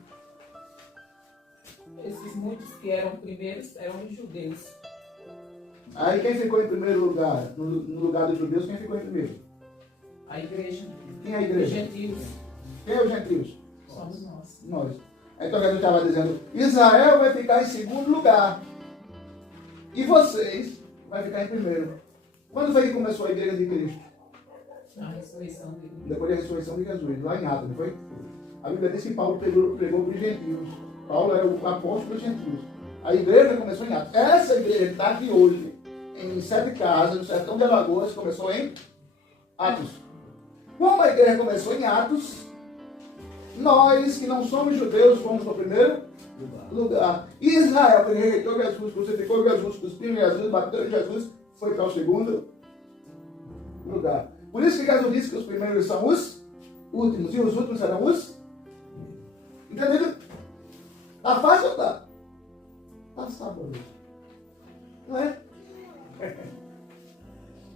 Esses muitos que eram primeiros eram os judeus. Aí quem ficou em primeiro lugar? No lugar dos judeus, quem ficou em primeiro? A igreja. Quem é a Os igreja? gentios. Quem é os gentios? Somos nós. Nós. Então Jesus estava dizendo, Israel vai ficar em segundo lugar. E vocês vai ficar em primeiro. Quando foi que começou a igreja de Cristo? A ressurreição dele. Depois da ressurreição de Jesus, lá em Atos, não foi? A Bíblia diz que Paulo pregou para os gentios. Paulo era o apóstolo dos gentios. A igreja começou em Atos. Essa igreja que está aqui hoje, em 7 casas, no sertão de Alagoas, começou em Atos. Como a igreja começou em Atos, nós que não somos judeus fomos no primeiro lugar. E Israel, que rejeitou Jesus, crucificou Jesus, cuspiu em Jesus, bateu em Jesus, foi para o segundo lugar. Por isso que Jesus disse que os primeiros são os últimos e os últimos serão os. Entendido? Está fácil ou está? Está saboroso. Não é?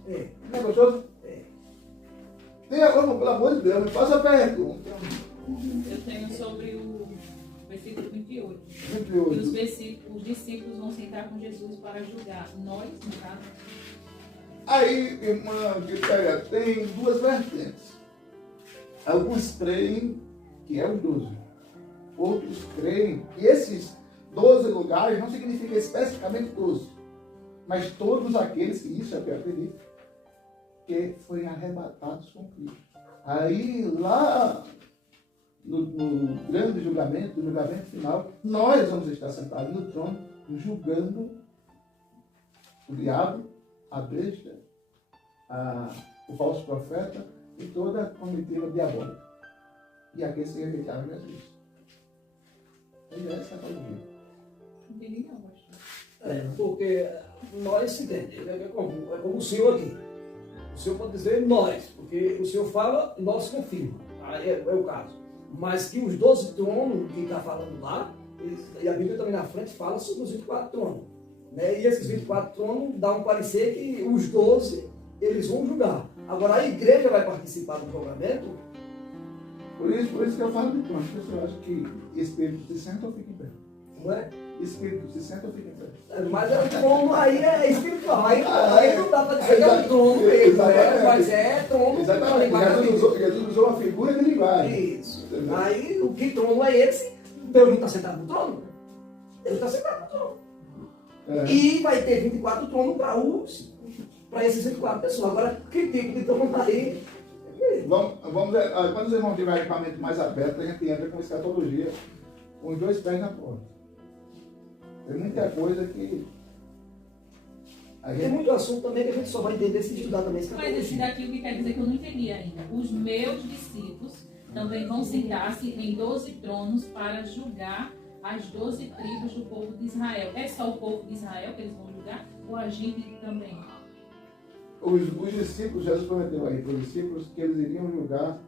Não é gostoso? Tem agora, pelo amor de Deus, me faça a pergunta. Eu tenho sobre o versículo 28. 28. E os discípulos vão sentar com Jesus para julgar. Nós, no caso. Aí, irmã, que pega, tem duas vertentes. Alguns creem que é os 12. Outros creem que esses 12 lugares não significa especificamente 12, mas todos aqueles, que isso é o que eu acredito, que foram arrebatados com Cristo. Aí, lá no grande julgamento, no julgamento final, nós vamos estar sentados no trono, julgando o diabo, a besta, o falso profeta e toda a comitiva diabólica. E aqueles que rejeitaram Jesus. E essa é a teologia. Não tem ninguém, pastor. Porque nós se entendemos, é como o senhor aqui. O senhor pode dizer nós, porque o senhor fala, nós confirma. Aí é o caso. Mas que os 12 tronos que está falando lá, e a Bíblia também na frente fala sobre os 24 tronos. Né? E esses 24 tronos dá um parecer que os 12 eles vão julgar. Agora a igreja vai participar do julgamento. Por isso que eu falo de trono. Eu acho que espírito se senta ou fica em pé. Não é? Espírito se senta ou fica em pé. Mas o trono aí é espiritual. Aí não dá para dizer que é um trono mesmo, né? Mas é trono. Exatamente. Jesus usou uma figura de linguagem. Isso. Aí o que trono é esse? Deus não está sentado no trono? Deus está sentado no trono. E vai ter 24 tronos para esses 24 pessoas. Agora, que tipo de trono está aí? Vamos ver, quando os irmãos tiverem equipamento mais aberto, a gente entra com escatologia, com os 2 pés na porta. Tem muita coisa que Tem muito assunto também que a gente só vai entender se estudar também. Mas esse daqui, o que quer dizer que eu não entendi ainda. Os meus discípulos também vão sentar-se em 12 tronos para julgar as 12 tribos do povo de Israel. É só o povo de Israel que eles vão julgar? Ou a gente também? Os discípulos, Jesus prometeu aí para os discípulos que eles iriam julgar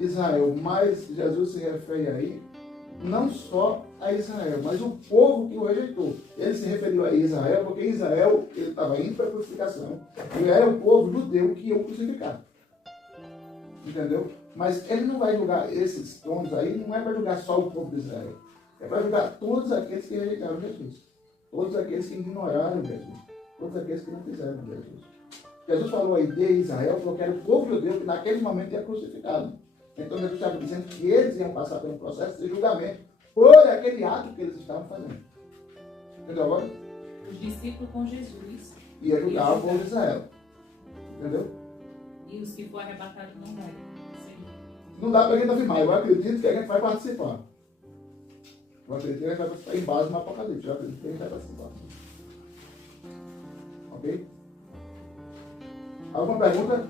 Israel, mas Jesus se refere aí não só a Israel, mas o povo que o rejeitou. Ele se referiu a Israel porque Israel, ele estava indo para a crucificação, e era o povo judeu que ia o crucificar. Entendeu? Mas ele não vai julgar esses tronos aí, não é para julgar só o povo de Israel. É para julgar todos aqueles que rejeitaram Jesus. Todos aqueles que ignoraram Jesus. Todos aqueles que não fizeram Jesus. Jesus falou aí de Israel, porque era o povo judeu que naquele momento ia crucificado. Então Jesus estava dizendo que eles iam passar pelo processo de julgamento por aquele ato que eles estavam fazendo. Entendeu agora? Os discípulos com Jesus. Ia julgar o povo de Israel. Entendeu? E os que foram arrebatados não vai. Não dá para a gente afirmar. Eu acredito que a gente vai participar. Eu acredito que a gente vai participar em base no Apocalipse. Eu acredito que a gente vai participar. Ok? Alguma pergunta?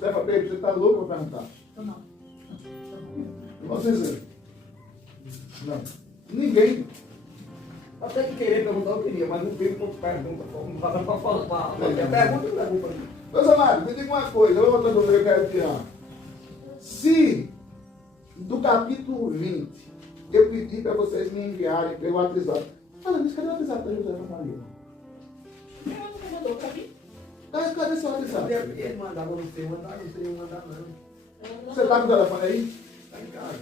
Você está louco para perguntar? Não. Vocês? Não. Ninguém. Até que querer perguntar eu queria, mas não tenho como pergunta. Não dá para falar. Pergunta. Meus amados, me diga uma coisa. Outra dúvida que eu quero tirar. Se do capítulo 20 eu pedi para vocês me enviarem pelo WhatsApp. Falando isso, cadê o WhatsApp da José Maria? Ela não mandou para mim. Cadê seu WhatsApp? Ele mandava, não sei mandar não. Você está com o telefone aí? Está em casa.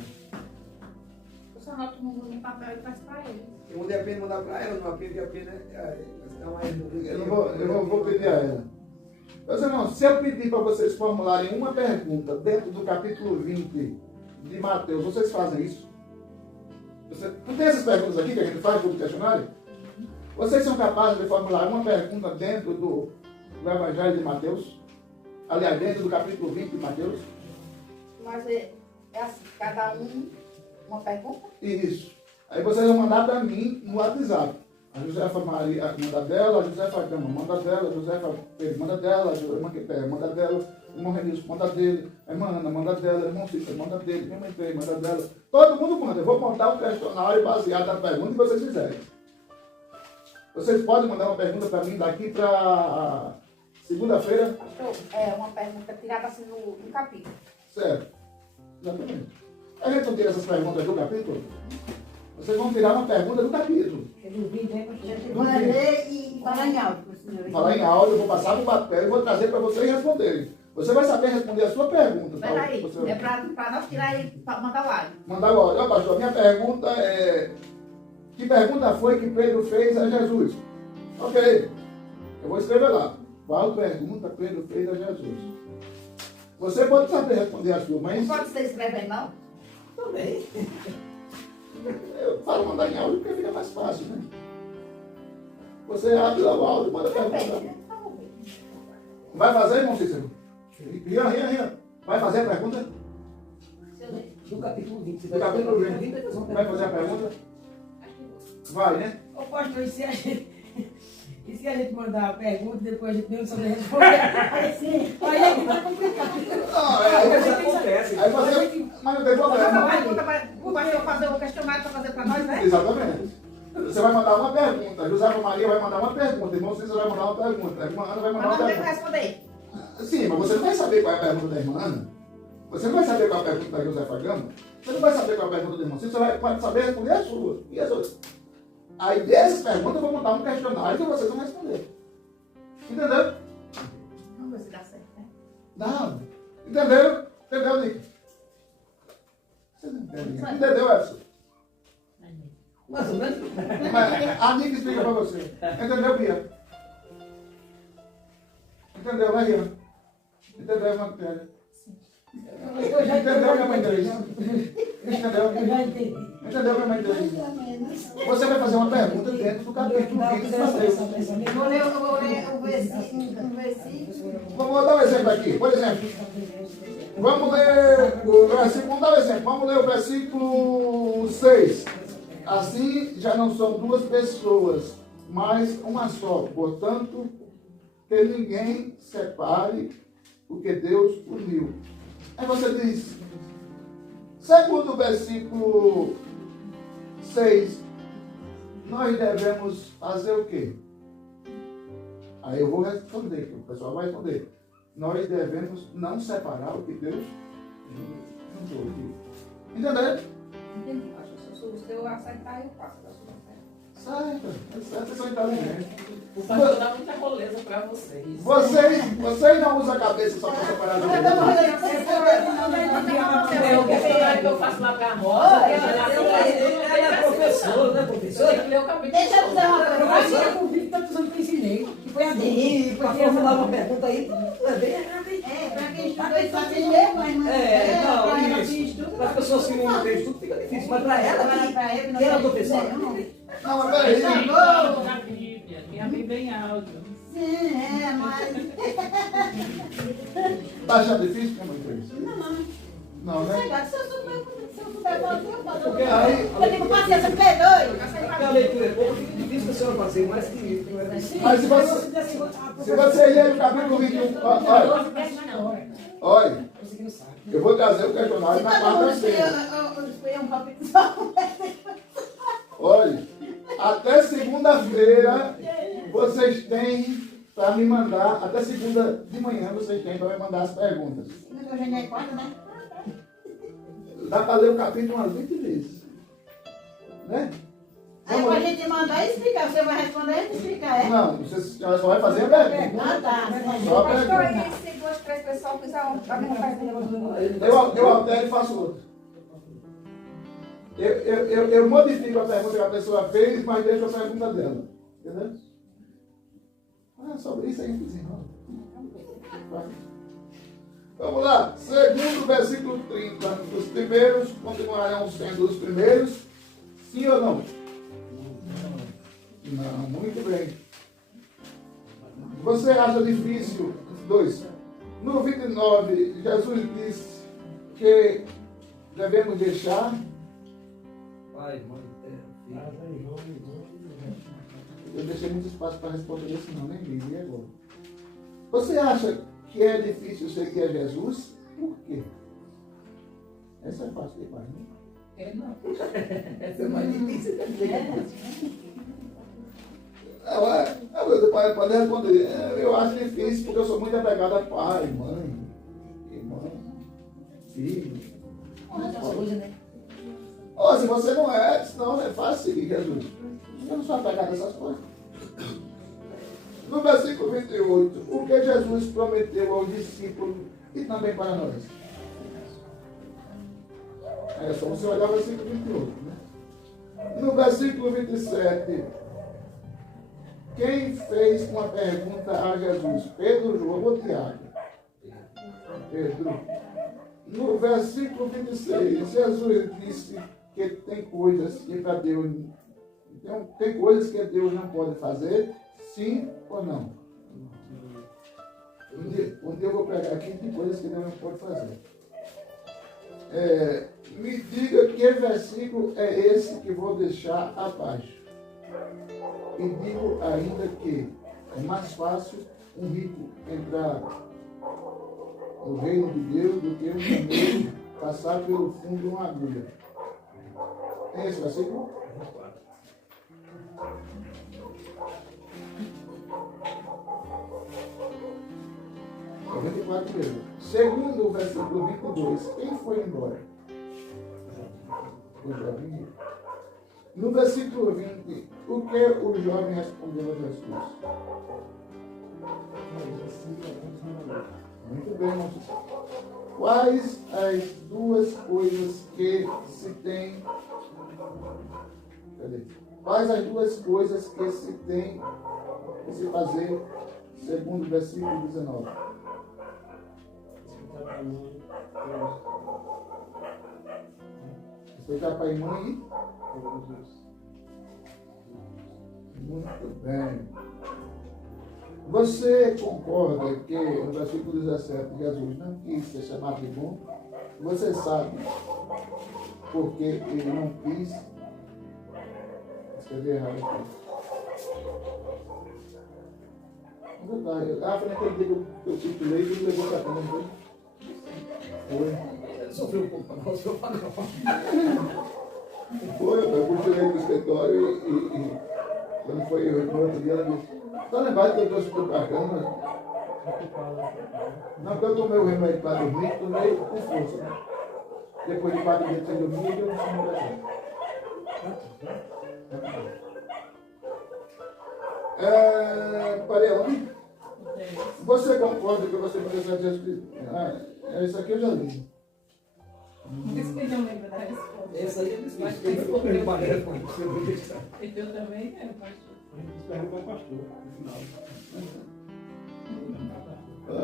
Eu só anoto no papel e passo para ele. Eu não depende mandar para ela, não aprende a pena. Eu não vou pedir a ela. Meus irmãos, se eu pedir para vocês formularem uma pergunta dentro do capítulo 20 de Mateus, vocês fazem isso? Não tem essas perguntas aqui que a gente faz do questionário? Vocês são capazes de formular uma pergunta dentro do Evangelho de Mateus? Aliás, dentro do capítulo 20 de Mateus? Mas é assim, cada uma pergunta? Isso. Aí vocês vão mandar para mim no WhatsApp. A Josefa Maria manda dela, a Josefa Gama manda dela, a Josefa Pedro manda dela, a irmã Quipé manda dela, o irmão Renilson manda dele, a irmã Ana manda dela, o irmão Cícero manda dele, a irmã Entrei manda dela. Todo mundo manda. Eu vou montar um questionário baseado na pergunta que vocês fizerem. Vocês podem mandar uma pergunta para mim daqui para segunda-feira? É uma pergunta tirada assim no capítulo. Certo. Exatamente. A gente não tira essas perguntas do capítulo? Vocês vão tirar uma pergunta do capítulo. Vai ler e falar em áudio. Falar em áudio, eu vou passar no papel e vou trazer para vocês responderem. Você vai saber responder a sua pergunta. Peraí, Você... é para nós tirar e mandar o áudio. Mandar o áudio. Ó, pastor, a minha pergunta é... Que pergunta foi que Pedro fez a Jesus? Ok. Eu vou escrever lá. Qual pergunta Pedro fez a Jesus? Você pode saber responder a sua, mas Não pode ser escrevendo, não? Também. eu falo mandar em áudio porque fica mais fácil, né? Você abre lá o áudio e manda pergunta. Vai fazer, irmão Cícero? Rian. Vai fazer a pergunta? Do capítulo 20. Do capítulo 20. Vai fazer a pergunta? Vai, né? Ô, pastor, e se a gente mandar a pergunta e depois a gente não saber responder? Aí sim. Aí é que vai complicar. Não, Isso acontece. Aí fazer, mas não tem problema. O pastor fazer um questionário para fazer para nós, né? Exatamente. Você vai mandar uma pergunta. José Maria vai mandar uma pergunta. Irmão Cícero vai mandar uma pergunta. A irmã Ana vai mandar Mas uma nós temos que pergunta. responder. Sim, mas você não vai saber qual é a pergunta da irmã Ana. Você não vai saber qual é a pergunta da José Fagama. Você não vai saber qual é a pergunta do irmão Cícero. Você vai saber responder a sua. E as outras. Aí dessas perguntas eu vou montar um questionário que vocês vão responder. Entendeu? Vamos ver se dá certo, né? Não. Entendeu? Entendeu, Nick? Você não entendeu? Entendeu, Edson? Mais ou menos. Mas a Nick explica pra você. Entendeu, Bia? Entendeu, né, Bia? Entendeu, Matéria? Eu já Entendeu, minha mãe Teresa? Entendeu? Eu já entendi. Entendeu, minha mãe Teresa? Você vai fazer uma pergunta dentro do capítulo 20 de Mateus. Vou ler o versículo. Vamos dar um exemplo aqui. Por exemplo, vamos ler o versículo. Vamos dar um exemplo. Vamos ler o versículo 6. Assim já não são duas pessoas, mas uma só. Portanto, que ninguém separe o que Deus uniu. Aí você diz, segundo o versículo 6, nós devemos fazer o quê? Aí eu vou responder, o pessoal vai responder. Nós devemos não separar o que Deus juntou. Entendeu? Entendi, pastor. Se eu acertar, eu faço da sua fé. Certo, vocês são inteligentes. O pastor dá muita moleza para vocês. Vocês não usam a cabeça só para separar a É o questionário que eu faço lá para a moda. Ela é professora, né, professora? Tem que ler o capítulo. Deixa eu dizer uma coisa. Professora com 20 tantos anos que eu ensinei. Que foi a Sim, para formular uma pergunta aí, é bem errado, hein? É, para quem estuda, ele sabe mesmo, mas não É, para ela não, que isso. estuda. Para as pessoas que não têm estudo fica difícil, mas para ela, que ela é professora, Não, mas peraí. Na Bíblia, tem a Bíblia em áudio. Sim, é, mas... Tá achando difícil? Como é que é isso? Não, né? Se eu puder fazer, eu faço. Porque aí- Eu digo, paciência, porque é doido. porque a leitura é pouco, fica difícil a senhora fazer, mais que não é Mas se você ler o capítulo 21, olha, eu vou trazer o questionário Se na todo mundo quarta-feira. escolher um palpite só, Olha, até segunda-feira vocês têm para me mandar, até segunda de manhã vocês têm para me mandar as perguntas. hoje é quarta, né? Dá para ler o capítulo umas 20 vezes. Né? Aí pra gente mandar e explicar. Você vai responder e explicar, é? Não, você só vai fazer a pergunta. Ah, tá. Só a Pastor, pergunta. e se duas, três pessoas fizerem a mesma pergunta? Eu altero e faço outra. Eu modifico a pergunta que a pessoa fez, mas deixo a pergunta dela. Entendeu? Sobre isso aí, desenrola. Vamos lá. Segundo o versículo 30. Os primeiros continuarão sendo os primeiros? Sim ou não? Não, muito bem. Você acha difícil? 2. No 29, Jesus disse que devemos deixar. Pai, mãe, terra, filho. Eu deixei muito espaço para responder isso, não, nem vi, e agora? Você acha que é difícil seguir a Jesus? Por quê? Essa é fácil demais, né? É, não. Essa é mais difícil de dizer. Pode responder. Eu acho difícil porque eu sou muito apegado a pai, mãe, irmão, filho. Ou se você não é, senão é fácil seguir Jesus. Eu não sou apegado a essas coisas. No versículo 28, o que Jesus prometeu aos discípulos e também para nós? É só você olhar o versículo 28, né? No versículo 27, quem fez uma pergunta a Jesus? Pedro, João ou Tiago? Pedro, no versículo 26, Jesus disse que tem coisas que para Deus, tem coisas que Deus não pode fazer, sim ou não? Um dia eu vou pegar aqui, tem coisas que Deus não pode fazer. Me diga que versículo é esse que vou deixar abaixo. E digo ainda que é mais fácil um rico entrar no reino de Deus do que um mineiro passar pelo fundo de uma agulha. Tem esse versículo? É 24 mesmo. Segundo o versículo 22, quem foi embora? O jovem rico. No versículo 20, o que o jovem respondeu a Jesus? Muito bem, irmãos. Quais as duas coisas que se tem? Quais as duas coisas que se tem que se fazer, segundo o versículo 19? Respeitar pai e mãe. Muito bem. Você concorda que no versículo 17 Jesus não quis ser chamado de bom? Você sabe porque ele não quis? Escrever errado aqui. Ah, foi naquele dia que eu titulei e ele levou para cá, não foi? Foi. Sofreu um pouco para nós, eu falo. Foi, eu continuei no escritório e quando foi no outro dia, ela disse: tá lembrado que eu trouxe o para cá, mas... Não, porque eu tomei o remédio para dormir, tomei com força. Né? Depois de 4 dias sem dormir, eu não sei mais. Parei onde? Você concorda que você precisa de Jesus Cristo? Isso aqui eu já li. Isso que eu não lembro da resposta. Essa aí é difícil. Mas quem escolheu Eu foi parei ele. com isso, eu vou deixar. Eu também era pastor. A gente pergunta ao pastor, no final.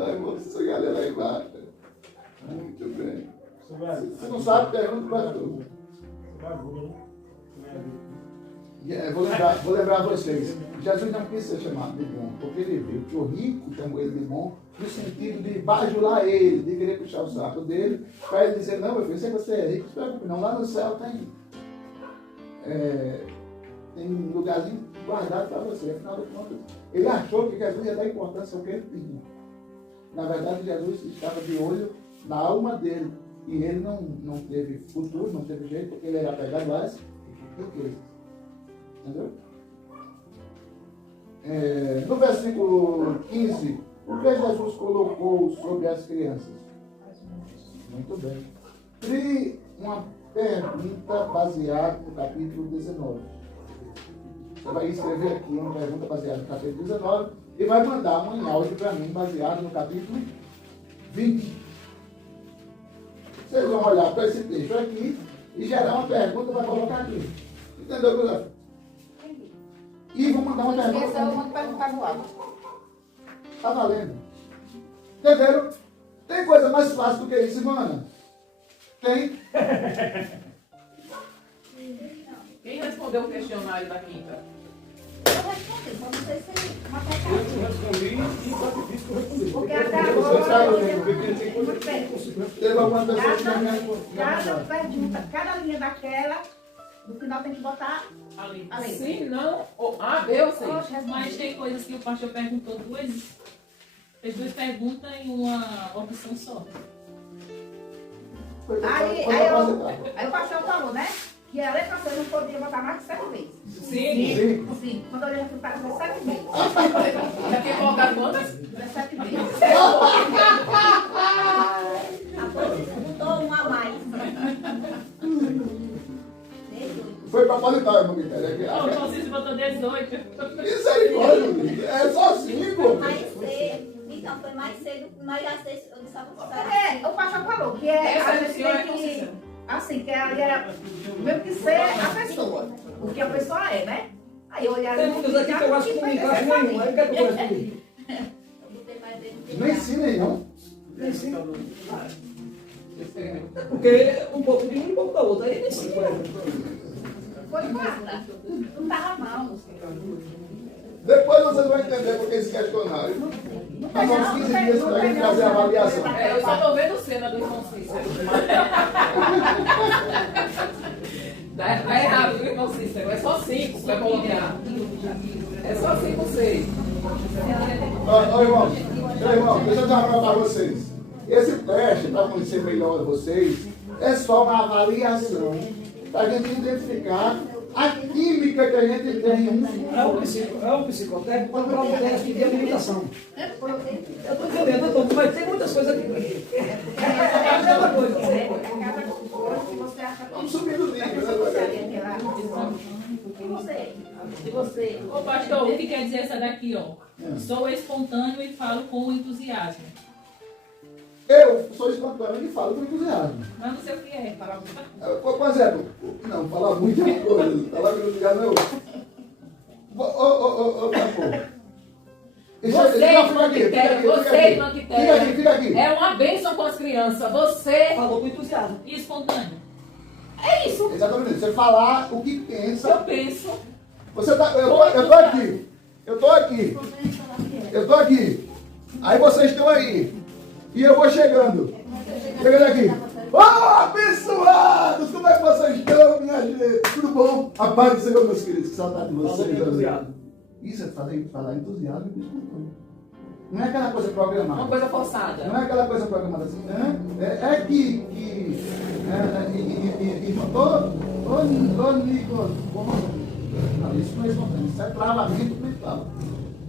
Ai, moça, galera aí embaixo. Muito bem. Você vai. Se não sabe, pergunta para tudo. Você vai agulha, né? Vou lembrar vocês. Jesus não quis ser chamado de bom, porque ele viu que o rico chamou ele de bom, no sentido de bajular ele, de querer puxar o saco dele, para ele dizer: não, meu filho, se você é rico, não, lá no céu tem um lugarzinho guardado para você. Afinal de contas, ele achou que Jesus ia dar importância ao que ele tinha. Na verdade, Jesus estava de olho na alma dele, e ele não teve futuro, não teve jeito, porque ele era apegado a essa riqueza. Entendeu? No versículo 15, o que Jesus colocou sobre as crianças? Muito bem. Crie uma pergunta baseada no capítulo 19. Você vai escrever aqui uma pergunta baseada no capítulo 19 e vai mandar uma em áudio para mim baseado no capítulo 20. Vocês vão olhar para esse texto aqui e gerar uma pergunta para colocar aqui. Entendeu, José? E vou mandar uma pergunta. Esqueça uma pergunta no áudio. Tá valendo. Entenderam? Tem coisa mais fácil do que isso, Ivana? Tem? Quem respondeu o questionário da quinta? Eu respondi, só não sei se uma Eu respondi e está difícil que eu respondi. Porque até agora, Teve algumas pessoas que não me cada pergunta, cada linha daquela, no final tem que botar Ali. a letra. Se não, A, B ou C? Mas tem coisas que o pastor perguntou fez duas perguntas em uma opção só. Aí o pastor falou, né? Que a letra C não podia botar mais de 7 vezes. Sim. Sim. Quando eu olhei aqui, para 17 vezes. Já tinha colocado quantas? 17 vezes. Botou um a mais. Foi para palitar, irmão. O Francisco botou 18. Misericórdia, é só 5. Mais cedo. Então, foi mais cedo, mas já sei, eu disse a você. O pastor falou que a gente tem que, assim, que é mesmo que ser a pessoa, o que a pessoa é, né? Aí eu olhar Tem muitas aqui que eu acho que não encaixa nenhum. Aí o que é que eu vou responder? Nem sim, nem não. Nem sim. Porque um pouco de um e um pouco da outra. Aí nem sim. Foi quarta. Não tava mal. Depois vocês vão entender por que esse questionário. Nós vamos 15 dias para a gente fazer a avaliação. Eu só estou vendo cena do irmão Cícero. Tá errado, viu, irmão Cícero? É só 5 para colocar. É só 5 ou 6. Ô, irmão, deixa eu dar para vocês. Esse teste, para conhecer melhor vocês, é só uma avaliação. Para a gente identificar a química que a gente tem. É um psicotécnico para provar um teste de habilitação. Eu estou entendendo, doutor, mas tem muitas coisas aqui. É a mesma coisa. Vamos subir do nível, né? E você? Ô pastor, o que quer dizer essa daqui, ó? Sou espontâneo e falo com entusiasmo. Eu sou espontâneo e falo com entusiasmo. Mas não sei o que é. Falar Por exemplo, não, falar muito é uma coisa. Falar com entusiasmo é outra. Ô, pastor. Fica aqui. É uma bênção com as crianças. Você falou com entusiasmo. E espontâneo. É isso. Exatamente. Você falar o que pensa. Eu penso. Eu tô aqui. Aí vocês estão aí. E eu vou chegando. Chegando aqui. Ô, abençoados! Como é que vocês estão, minha gente? Tudo bom? A paz do Senhor, meus queridos. Que saudade de vocês. Isso é falar entusiasmo e espontâneo. Não é aquela coisa programada. Uma coisa forçada. Não é aquela coisa programada assim, né? Isso não é espontâneo, isso é travamento mental.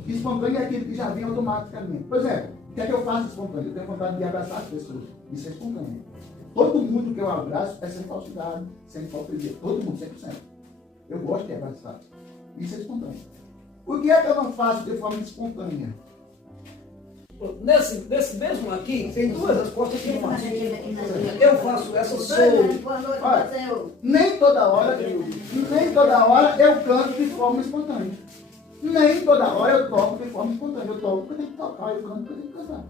Espontâneo é aquilo que já vem automaticamente. Por exemplo, o que é que eu faço espontâneo? Eu tenho vontade de abraçar as pessoas. Isso é espontâneo. Todo mundo que eu abraço é sem falsidade, sem hipocrisia. Todo mundo, 100%. Eu gosto de abraçar. Isso é espontâneo. O que é que eu não faço de forma espontânea? Nesse mesmo aqui, tem duas respostas que eu faço. Eu faço essa, sou... Nem toda hora eu canto de forma espontânea. Nem toda hora eu toco de forma espontânea. Eu toco porque eu tenho que tocar, eu canto porque eu tenho que cantar.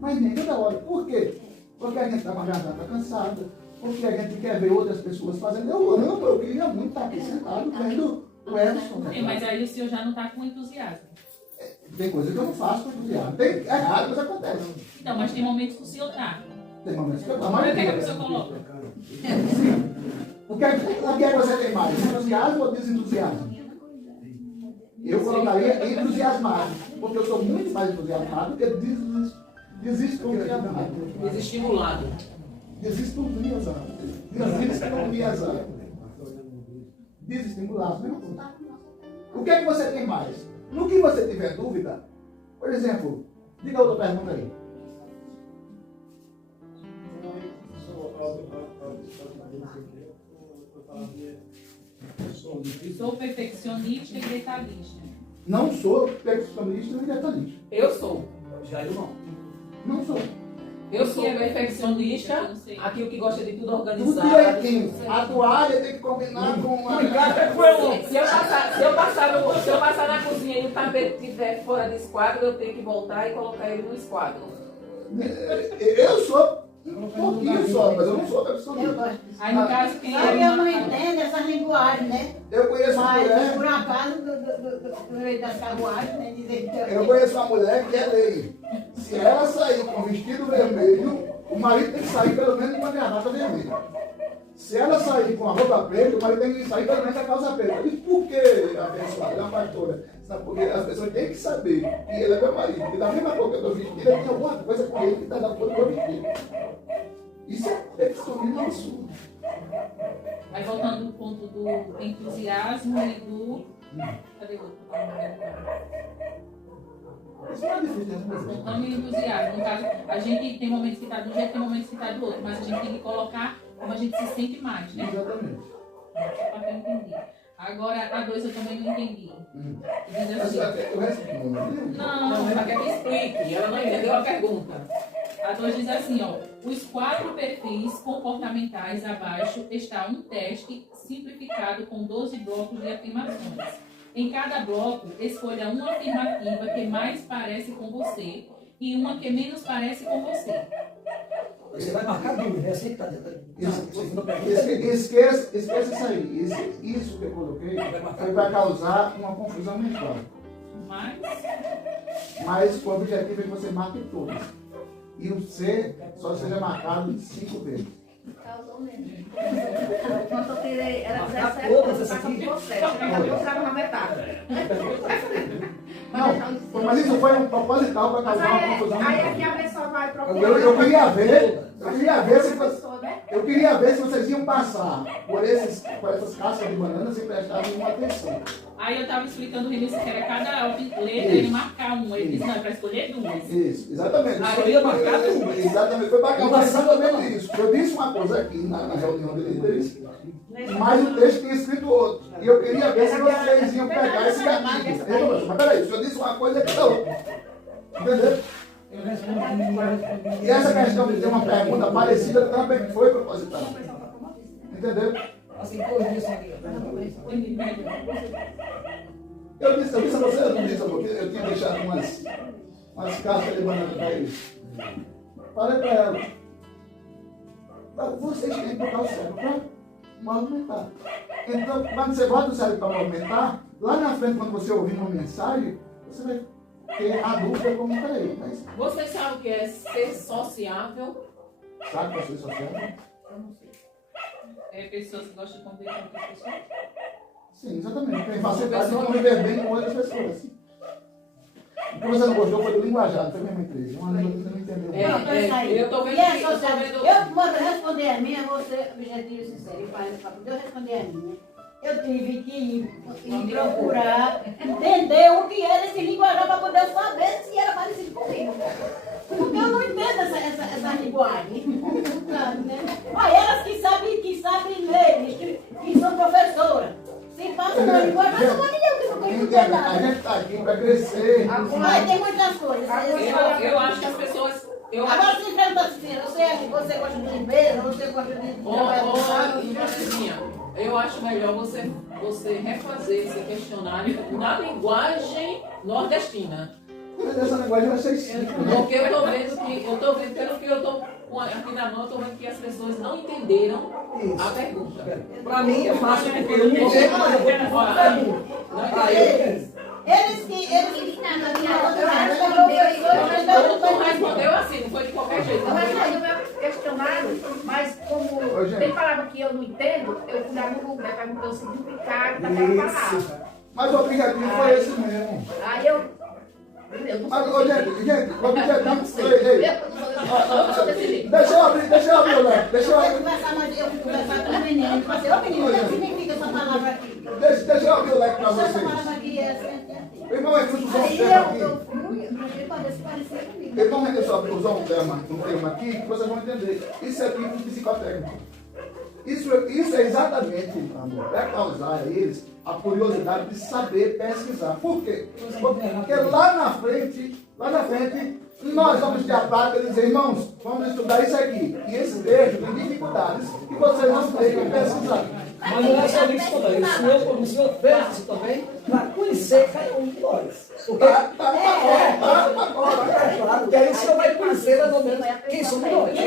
Mas nem toda hora. Por quê? Porque a gente está com a garganta cansada, porque a gente quer ver outras pessoas fazendo. Eu queria muito estar aqui sentado vendo o Edson. Mas aí o senhor já não está com entusiasmo. Tem coisa que eu não faço com entusiasmo. É raro, mas acontece. Então, mas tem momentos que o senhor está. Tem momentos que eu estou. Mas o que é que o senhor coloca? Sim. O que é que você tem mais? Entusiasmo ou desentusiasmo? Eu colocaria entusiasmado. Porque eu sou muito mais entusiasmado do que desentusiasmado. Desestimulado. Desestimulado. Desestimulado. Mesma coisa. O que é que você tem mais? No que você tiver dúvida, por exemplo, diga outra pergunta aí. Sou perfeccionista e detalhista. Não sou perfeccionista nem detalhista. Eu sou. Já eu não. Não sou. Eu sou perfeccionista, aquilo que gosta de tudo organizado. Tudo direitinho. A toalha tem que combinar com a... Se eu passar na cozinha e o tapete estiver fora de esquadro, eu tenho que voltar e colocar ele no esquadro. Eu sou um pouquinho só, mas eu não sou perfeccionista. Aí no caso, quem eu não entendo essas linguagens, né? Eu conheço uma mulher... Por acaso, do meio das carruagens, né? Eu conheço uma mulher que é lei. Se ela sair com vestido vermelho, o marido tem que sair pelo menos com uma gravata vermelha. Se ela sair com a roupa preta, o marido tem que sair pelo menos com a calça preta. Eu disse, por que, abençoada? Ela é uma pastora. Sabe, porque as pessoas têm que saber que ele é meu marido. Porque da mesma cor que eu estou vestido, ele tem alguma coisa com ele que está da cor do meu vestido. Isso é perfeccionismo absurdo. Aí voltando no ponto do entusiasmo e do... Cadê o outro? Isso não é difícil de responder. Espontâneo e entusiasmo. No caso, a gente tem momentos que está de um jeito, tem momentos que está do outro, mas a gente tem que colocar como a gente se sente mais, né? Exatamente. Só para eu entender. Agora, a 2 eu também não entendi. Diz assim, Não, ela quer que explique. Ela não entendeu a pergunta. A 2 diz assim, ó. Os 4 perfis comportamentais abaixo está um teste simplificado com 12 blocos de afirmações. Em cada bloco, escolha uma afirmativa que mais parece com você e uma que menos parece com você. Você vai marcar dúvida, é assim que está dizendo. Esqueça isso aí. Isso que eu coloquei vai causar uma confusão mental. Mas o objetivo é que você marque todas. E o C só seja marcado 5 vezes. Causou mesmo. Quando eu tirei, era 17, todas eu essas passava aqui? por 7. Eu estava na metade. Não, mas isso foi um proposital para causar uma confusão Aí mental. aqui a pessoa vai procurar. Eu queria ver se vocês iam passar por essas cascas de banana sem prestar nenhuma atenção. Aí eu estava explicando o Vinícius que era cada letra ele marcar um. Ele disse, não, é para escolher duas. Isso, exatamente. Aí Só ia marcar duas. Exatamente, foi para causar exatamente isso. Eu disse uma coisa aqui na reunião de líderes, mas o texto tinha escrito outro. E eu queria ver se vocês iam pegar esse gatilho. Mas peraí, se eu disse uma coisa, é que tá outra. Entendeu? E essa questão de ter uma pergunta parecida também foi proposital. Entendeu? Assim, por isso aqui. Eu disse a você, eu não disse a você, eu tinha deixado umas cascas de banana para eles. Falei para ela, vocês têm que botar o cérebro para movimentar. Então, quando você bota o cérebro para movimentar, lá na frente, quando você ouvir uma mensagem, você vai ter a dúvida como para ele. Mas, Você sabe o que é ser sociável? sabe que é ser sociável? Eu não sei. É pessoas que gostam de conviver com outras pessoas? Sim, exatamente. Tem facilidade de conviver bem com outras pessoas. O que você não gostou foi do linguajar, foi mesmo empresa. Uma língua que você não entendeu. Eu estou vendo E é que eu tô vendo. eu, quando responder a minha, você, objetivo sincero, para eu responder a minha, eu tive que ir procurar entender o que era esse linguajar para poder saber se era parecido comigo. Porque eu não entendo essa linguagem. Mas elas que sabem ler, que são professoras. Se passa uma linguagem, eu não vou entender o que não Entenda, entendo a nada. gente está aqui para crescer. Mas tem muitas coisas. Eu acho que as pessoas. Agora você pergunta assim, você gosta de limpeza, você gosta de Ivanezinha, eu acho melhor você refazer esse questionário na linguagem nordestina. Mas essa linguagem vai ser simples. Porque eu estou vendo, pelo que eu estou aqui na mão, eu estou vendo que as pessoas não entenderam a pergunta. Para mim é fácil, porque eu não entendo, mas eu vou para a pergunta. Eles Respondeu assim, não foi de qualquer jeito. Eu respondi o meu questionário, mas como tem palavra que eu não entendo, eu fui lá no Google, perguntei o significado daquela palavra. Mas o objetivo foi esse mesmo. Aí eu Mas, gente, o objetivo. Deixa eu abrir o leque. Eu fui conversar com o menino. Eu falei, ô menino, o que significa essa palavra aqui? Deixa eu abrir o leque para Essa vocês. palavra aqui é assim. Irmão, é que usar um Aí termo aqui. eu fui para ver se parecia comigo. Irmão, é que eu só usar um termo aqui que vocês vão entender. Isso é tipo de psicotécnico. Isso é exatamente, amor, para causar a eles a curiosidade de saber pesquisar. Por quê? Porque lá na frente, nós vamos ter a prática de dizer, irmãos, vamos estudar isso aqui. E esse texto tem dificuldades que vocês não têm que pesquisar. Mas não é só isso também. O senhor fez isso também para conhecer cada um de nós. Porque porque aí o senhor vai conhecer mais ou menos quem somos nós.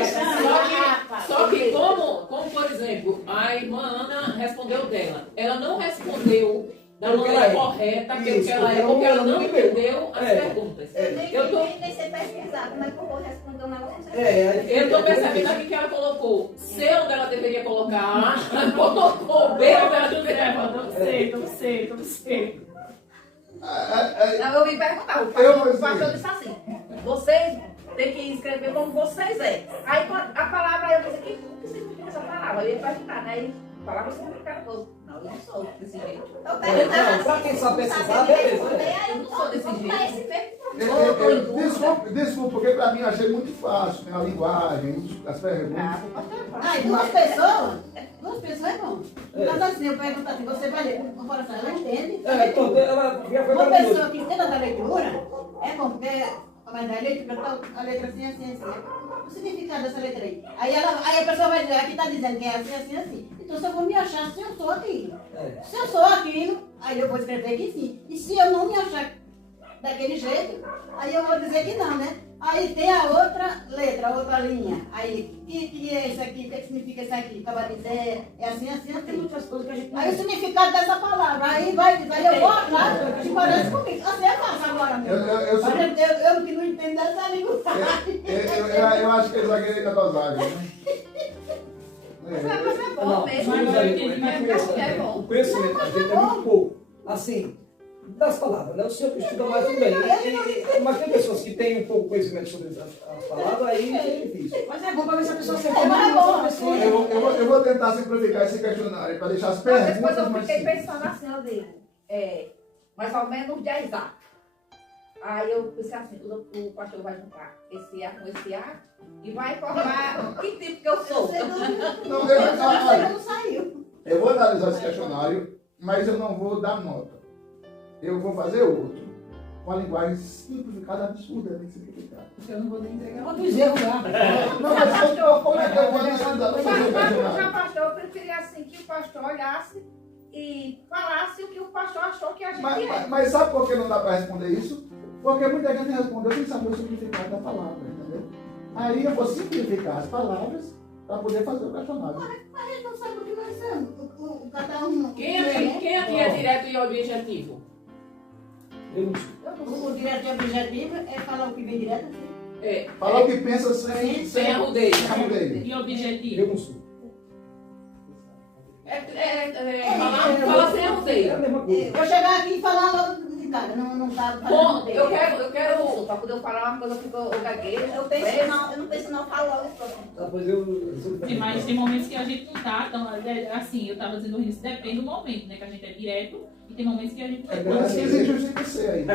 Só que como, por exemplo, a irmã Ana respondeu dela. Ela não respondeu da maneira correta, pelo que ela é, porque ela não entendeu as perguntas. Nem sei pesquisar, como é que eu vou responder um negócio? Eu estou percebendo aqui que ela colocou C onde ela deveria colocar A, colocou B onde ela deveria colocar. Não sei. Eu me perguntava, o pastor disse assim, vocês têm que escrever como vocês é. Aí a palavra, eu disse, o que significa essa palavra? Eu ia perguntar, né? E a palavra significa todo. Não, eu não sou desse jeito. Para quem sabe pesquisar, beleza. Eu não sou desse jeito. Desculpa, porque para mim eu achei muito fácil, né? A linguagem, as perguntas. Duas pessoas é bom. Mas assim, eu pergunto assim, você vai ler com o coração, ela entende? Uma pessoa que entenda da leitura, é bom, porque mas a letra assim, assim. O significado dessa letra aí. Aí a pessoa vai dizer, aqui está dizendo que é assim. Então se eu vou me achar se eu sou aquilo. Se eu sou aquilo, aí eu vou escrever que sim. E se eu não me achar daquele jeito, aí eu vou dizer que não, né? Aí tem a outra letra, a outra linha. Aí, o que é isso aqui? O que significa isso aqui? Acaba de dizer, é assim, assim, assim. Tem muitas coisas que a gente não Aí o significado dessa palavra, aí vai dizer, aí eu vou atrás, que parece comigo. Assim é fácil agora mesmo. Eu que não entendo dessa linguagem. Eu acho que ele vai querer cantar os águas, né? Mas é bom Não, mesmo. mas aí, É bom. o conhecimento da gente é muito pouco. Assim, das palavras, né? O senhor estuda mais do bem. Mas tem pessoas que têm um pouco de conhecimento sobre as palavras, aí é difícil. Mas é bom para ver se a pessoa acerta É, mas é bom. pessoa. Eu vou tentar simplificar esse questionário para deixar as Mas depois perguntas eu mais fiquei simples. pensando assim, eu digo, mais ou menos 10 A. Aí eu pensei assim, o pastor vai juntar esse A com esse A e vai formar que tipo que eu sou. Não, Não saiu. eu vou analisar esse questionário, mas eu não vou dar nota. Eu vou fazer outro, com a linguagem simplificada, absurdamente simplificada. Eu não vou nem entregar. Quantos erros lá? Não, mas como é que eu vou analisar? Vou fazer o questionário. Já pastor, eu preferia assim que o pastor olhasse e falasse o que o pastor achou que a gente é. Mas sabe por que não dá para responder isso? Porque muita gente respondeu sem saber o significado da palavra, entendeu? Aí eu vou simplificar as palavras para poder fazer o questionário. Mas a gente não sabe o que nós somos. Cada um. Quem aqui é direto e objetivo? Eu não sei. O direto e objetivo é falar o que vem direto. É. Falar o que pensa sem arrudeio. arrudeio. E objetivo? Eu não sou. Fala sem arrudeio. É a mesma coisa. Eu chegar aqui e falar logo de cara, não tá. Bom, eu quero. Para poder eu falar uma coisa que eu gaguejo. Eu não penso não, eu falo logo. Ah, pois eu Mas tem momentos que a gente não tá, então, assim, eu tava dizendo isso, depende do momento, né? Que a gente é direto e tem momentos que a gente não Por isso que é. existe o 5C aí.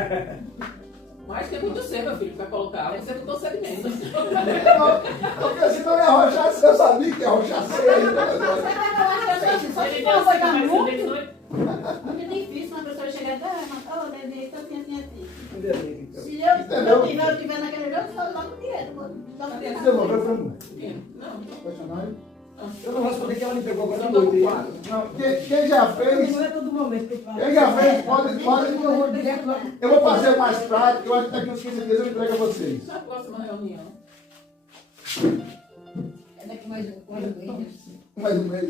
Mas tem muito ser, meu filho, para colocar. Você não consegue mesmo. Porque senão ia arrochar, eu sabia que ia arrochar cedo ainda. Só Ele se deu for coisa assim, mas muito, ele dois. muito difícil uma pessoa chegar e dizer, Dedê, assim. Ainda bem que Se eu tiver naquele jogo, eu falo logo direto. Você devolveu para mim? Não. Questionário? eu não vou responder que ela me pegou agora à noite. Não, quem já fez, Não é todo momento que eu falo. quem já fez, pode. Eu vou direto lá. Eu vou fazer mais prático, eu acho que daqui uns 15 dias eu entrego a vocês. Na próxima reunião. É daqui mais um mês. Mais um mês.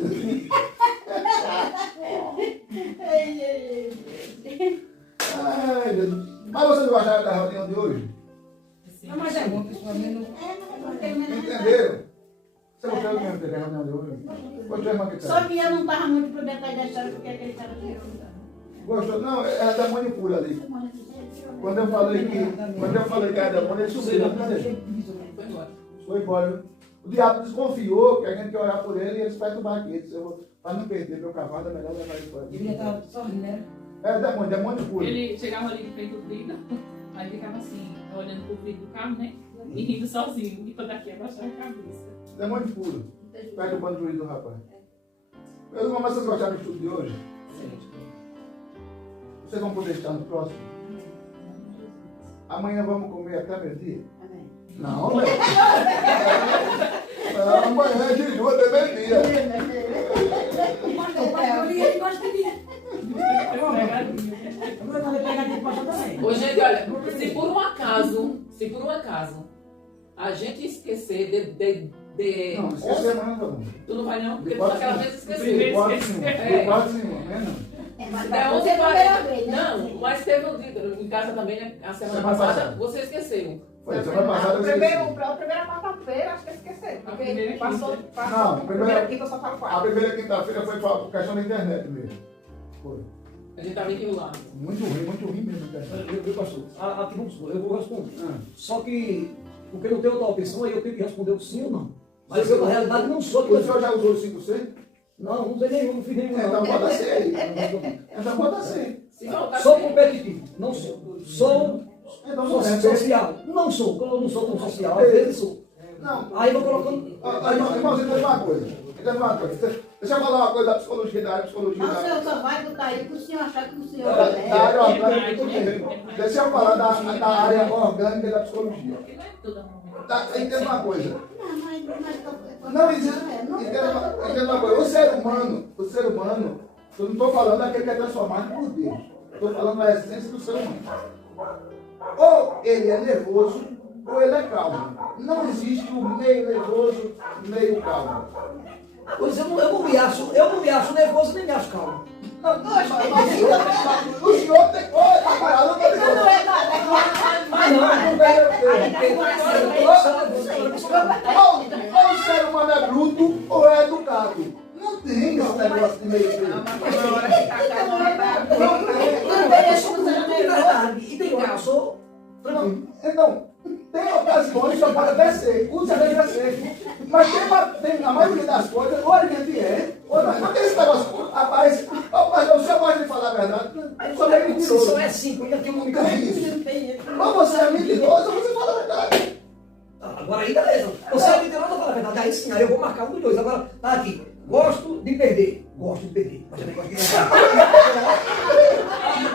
Ai, Deus. Mas vocês gostaram da reunião de hoje? Não, mas é bom, pessoalmente. Entenderam? Você gostou do mesmo da reunião de hoje? Gostou, irmã que Só que eu não estava muito por dentro da história, porque aquele cara tirou. Gostou? Não, era demônio puro ali. Quando eu falei que era demônio, ele subiu. Foi embora. Foi embora. Viu? O diabo desconfiou que a gente quer orar por ele e eles perturbar aqui. Para não perder meu cavalo, é melhor levar ele para Ele já estava sorrindo, né? É demônio puro. Ele chegava ali de frente do vidro, aí ficava assim, olhando pro vidro do carro, né? E rindo sozinho. E quando aqui abaixava a cabeça. Demônio puro. Perturbando o juízo do rapaz. Meus irmãos, vocês gostaram do estudo de hoje? Vocês vão poder estar no próximo? Amanhã vamos comer até meio-dia? Não, velho. Não, amanhã é jejum até meio-dia. Ele gosta de mim. Eu vou fazer pegadinha pra também. Ô, gente, olha, se por um acaso, a gente esquecer de Não, esqueci amanhã não. tu não vai não? Porque tu Pode naquela sim. vez esqueceu. Primeiro Quase esqueci. sim. Quase sim, não. É 11h40. Não, mas teve um dia em casa também, né? A semana passada, você esqueceu. Foi, semana passada eu esqueci. A primeira quarta-feira, acho que eu esqueci. A primeira Porque passou Não, a primeira quinta, eu só falo A quatro. primeira quinta-feira foi por questão da internet mesmo. Foi. A gente tava enrolado. Muito ruim mesmo a internet. Eu, pastor, aqui vamos supor, eu vou responder. Ah. Só que, porque não tem outra opção, aí eu tenho que responder o sim ou não. Mas eu, na realidade, não sou. O senhor já usou o 5C? Não usei nenhum, não fiz nenhum. Então não. bota C aí. Então bota C. Se voltar Sou competitivo, não sou. Sou Então não é. social, não sou. Quando eu não sou tão social, às vezes sou. Não. Aí eu vou colocando. Irmãos, entenda uma coisa. Deixa eu falar uma coisa da psicologia, da área de psicologia. O senhor só vai botar aí para o senhor achar que o senhor Da é. área orgânica do tempo. Deixa eu falar da área orgânica da psicologia. Porque não é todo mundo. Entenda uma coisa. Não, Não existe. Entenda uma coisa. O ser humano, eu não estou falando daquele que é transformado por Deus. Estou falando da essência do ser humano. Ou ele é nervoso, ou ele é calmo. Não existe o meio nervoso, meio calmo. Pois eu não me acho nervoso nem me acho calmo. Não, mas o senhor tem coisa, eu não estou dizendo. Ou o ser humano é bruto ou é educado. Não tem esse negócio de meio termo. Então, tem ocasiões que só pode até ser, o cerveja é ser. Mas tem a maioria das coisas, ou a gente é, ou não. Não tem esse negócio, rapaz, o senhor pode me falar a verdade, o senhor é mentiroso. Só é assim, ainda tem um único isso. Ou você é mentiroso, ou você fala a verdade. Agora aí, beleza. Você é mentiroso ou fala a verdade? Aí sim, aí eu vou marcar um dos dois. Agora, tá aqui. Gosto de perder. Gosto de perder. Mas também gosto de ganhar.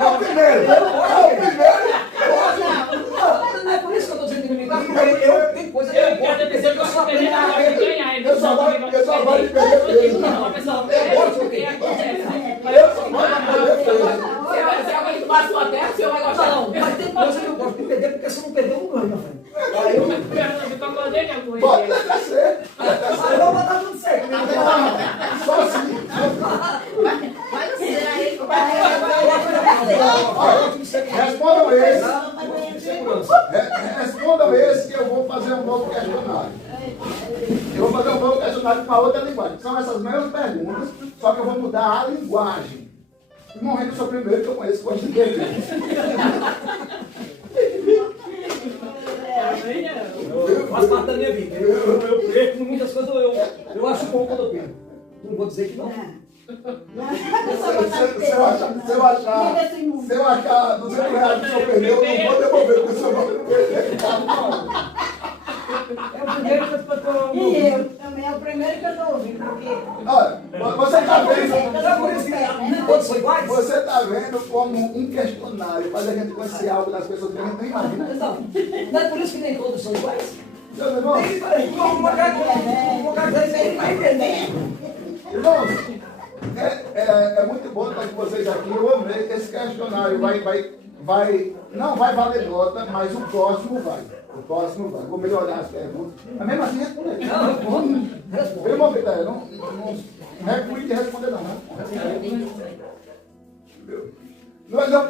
É o primeiro. Não é por isso que eu estou dizendo que me imitar, porque eu tenho coisa que eu gosto de perder, que eu só aprendo a ganhar. Eu só gosto de perder peso. Não, pessoal, Eu gosto de perder. Eu só gosto de perder peso. Se alguém tomar sua terra, o senhor vai gostar. Não, mas tem coisa que eu gosto de perder, porque se eu não perder, eu não ganho, meu filho. Aí eu... Pode até ser. Aí eu vou botar tudo certo. Só assim. Mas não sei, aí Respondam esse que eu vou fazer um novo questionário. Eu vou fazer um novo questionário para outra linguagem. São essas mesmas perguntas, só que eu vou mudar a linguagem. Morrendo, eu sou o primeiro que eu conheço que gosta de perder. Faz parte da minha vida. Eu perco muitas coisas, eu acho bom quando eu perco. Não vou dizer que não. Se eu achar 200 reais que o senhor perdeu, eu não vou devolver, porque o senhor não perdeu. É o primeiro que eu estou. E eu também é o primeiro que eu estou ouvindo, porque... Olha, você está vendo... Não é por isso que todos são iguais? Você está vendo como um questionário faz a gente conhecer algo das pessoas que a gente nem imagina. Não é por isso que nem todos são iguais? Meus irmãos, Uma característica ele vai entender. irmãos, é muito bom estar com vocês aqui. Eu amei esse questionário. Não vai valer nota, mas o próximo vai. Vou melhorar as perguntas. Mas mesmo assim, responder. Não, responde. Irmão Vitória, não recue de responder não.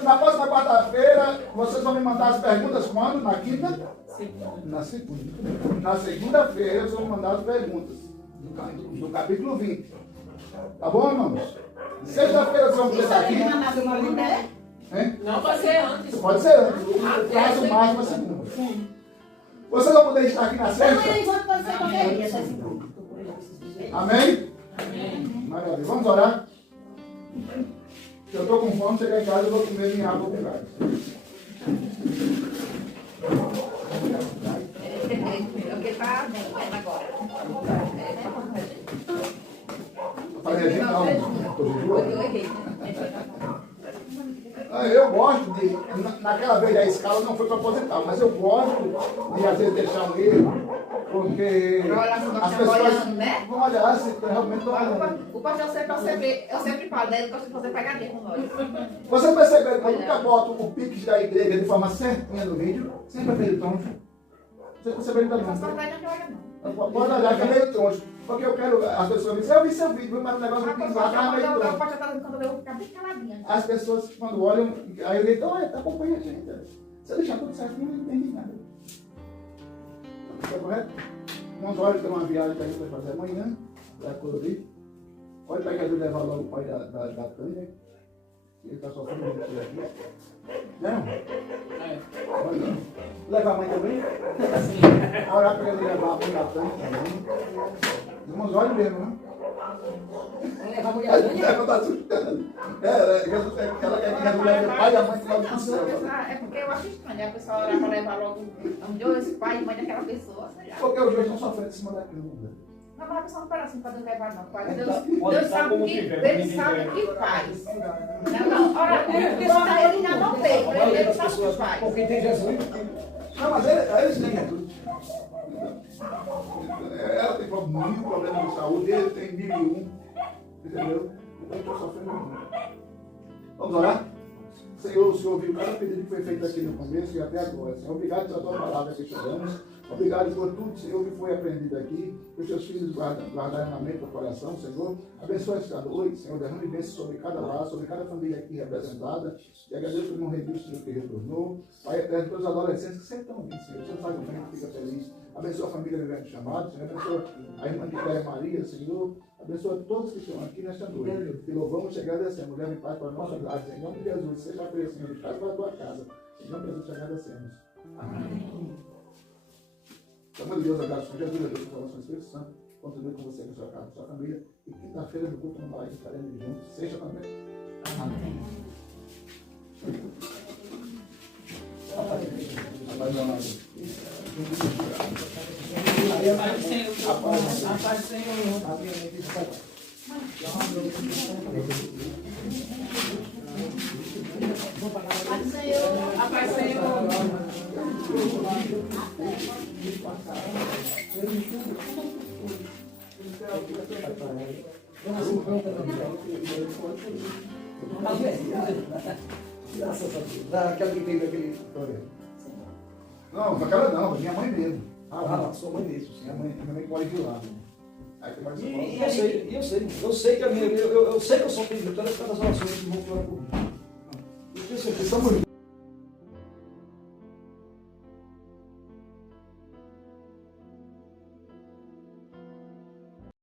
Na próxima quarta-feira, vocês vão me mandar as perguntas quando? Na quinta? Na segunda. Na segunda-feira, vocês vão mandar as perguntas do capítulo 20. Tá bom, irmãos? Sexta-feira, vocês vão começar aqui. Hein? Não, pode ser antes. Pode ser antes. O prazo máximo é segunda. Vocês vão poder estar aqui na sexta? Amém? Amém. Maravilha. Vamos orar? Se eu estou com fome, chegar em casa, eu vou comer minha água com gás. Porque tá doendo agora. Falei, não. Eu errei. Eu gosto de, naquela vez da escala não foi proposital, mas eu gosto de às vezes deixar um erro, porque as pessoas né? vão olhar se realmente estão olhando. O pastor eu sempre falo, né? Eu gosto de fazer pegadinha com nós. Você percebeu que eu nunca boto o pix da igreja de forma certinha no vídeo? Sempre é meio troncho. Você percebeu que tá não? Pode olhar que é meio troncho. Porque eu quero, as pessoas me dizem, eu vi seu vídeo, mas o negócio do pix lá tá meio troncho. As pessoas, quando olham, aí eu digo, olha, tá acompanhando a gente. Se eu deixar tudo certo, não entendi nada. Tá correto? Nós olhamos, tem uma viagem que a gente vai fazer amanhã, para Colorido. Pode pegar e levar logo o pai da Tânia. Ele está sofrendo muito por aqui. Não? Olha, levar a mãe também? Sim. Orar para ele levar a mãe da Tânia também. Irmãos, olha mesmo, né? Levar a mulher da Tânia? Ela está assustando. Ela quer que Jesus leve o pai e a mãe logo para o céu. É porque eu acho estranho, a pessoa orar para levar logo dois pais e mãe daquela pessoa. Porque os dois estão sofrendo em cima da cama. Não, mas a pessoa não para assim para Deus levar, não. Pai, Então, Deus sabe o que faz. Não, ora, ele ainda não tem, ele sabe o que faz. Com quem tem Jesus. Não, mas eles têm tudo. Ela tem mil problemas de saúde, ele tem 1001. Entendeu? Então eu estou sofrendo muito. Vamos orar? Senhor, o Senhor viu cada pedido que foi feito aqui no começo e até agora. Senhor, obrigado pela tua palavra que chegamos. Obrigado por tudo, Senhor, que foi aprendido aqui. Que os teus filhos guardarem na mente do coração, Senhor. Abençoa esta noite, Senhor. Derrame bênção sobre cada lar, sobre cada família aqui representada. E agradeço pelo irmão Redil, Senhor, que retornou. Pai eterno, pelos adolescentes que sempre estão vindo, Senhor. O Senhor faz um bem, fica feliz. Abençoa a família vivendo chamado, Senhor. Abençoa a irmã de Cléia Maria, Senhor. Abençoa todos que estão aqui nesta noite. Que louvamos e agradecemos. Leve em paz para a nossa casa. Em nome de Jesus, seja a Senhor, de casa para a tua casa. Em nome de Jesus, te agradecemos. Amém. Amor de Deus, agradeço por Jesus, a Deus, por nosso Espírito Santo. Continue com você, com sua casa, com sua família. E quinta-feira do culto no Balaio estaremos juntos. Seja também. Amém. A paz do Senhor. A paz do Senhor. A paz do Senhor. A paz do Senhor. Graças a Deus. Daquela que veio daquele. Não, daquela não, minha mãe mesmo. Sua mãe mesmo. Minha mãe pode vir lá. E eu sei que a minha, eu sei que eu sou filho de Vitória por causa das orações que vão falar comigo. Eu tenho certeza.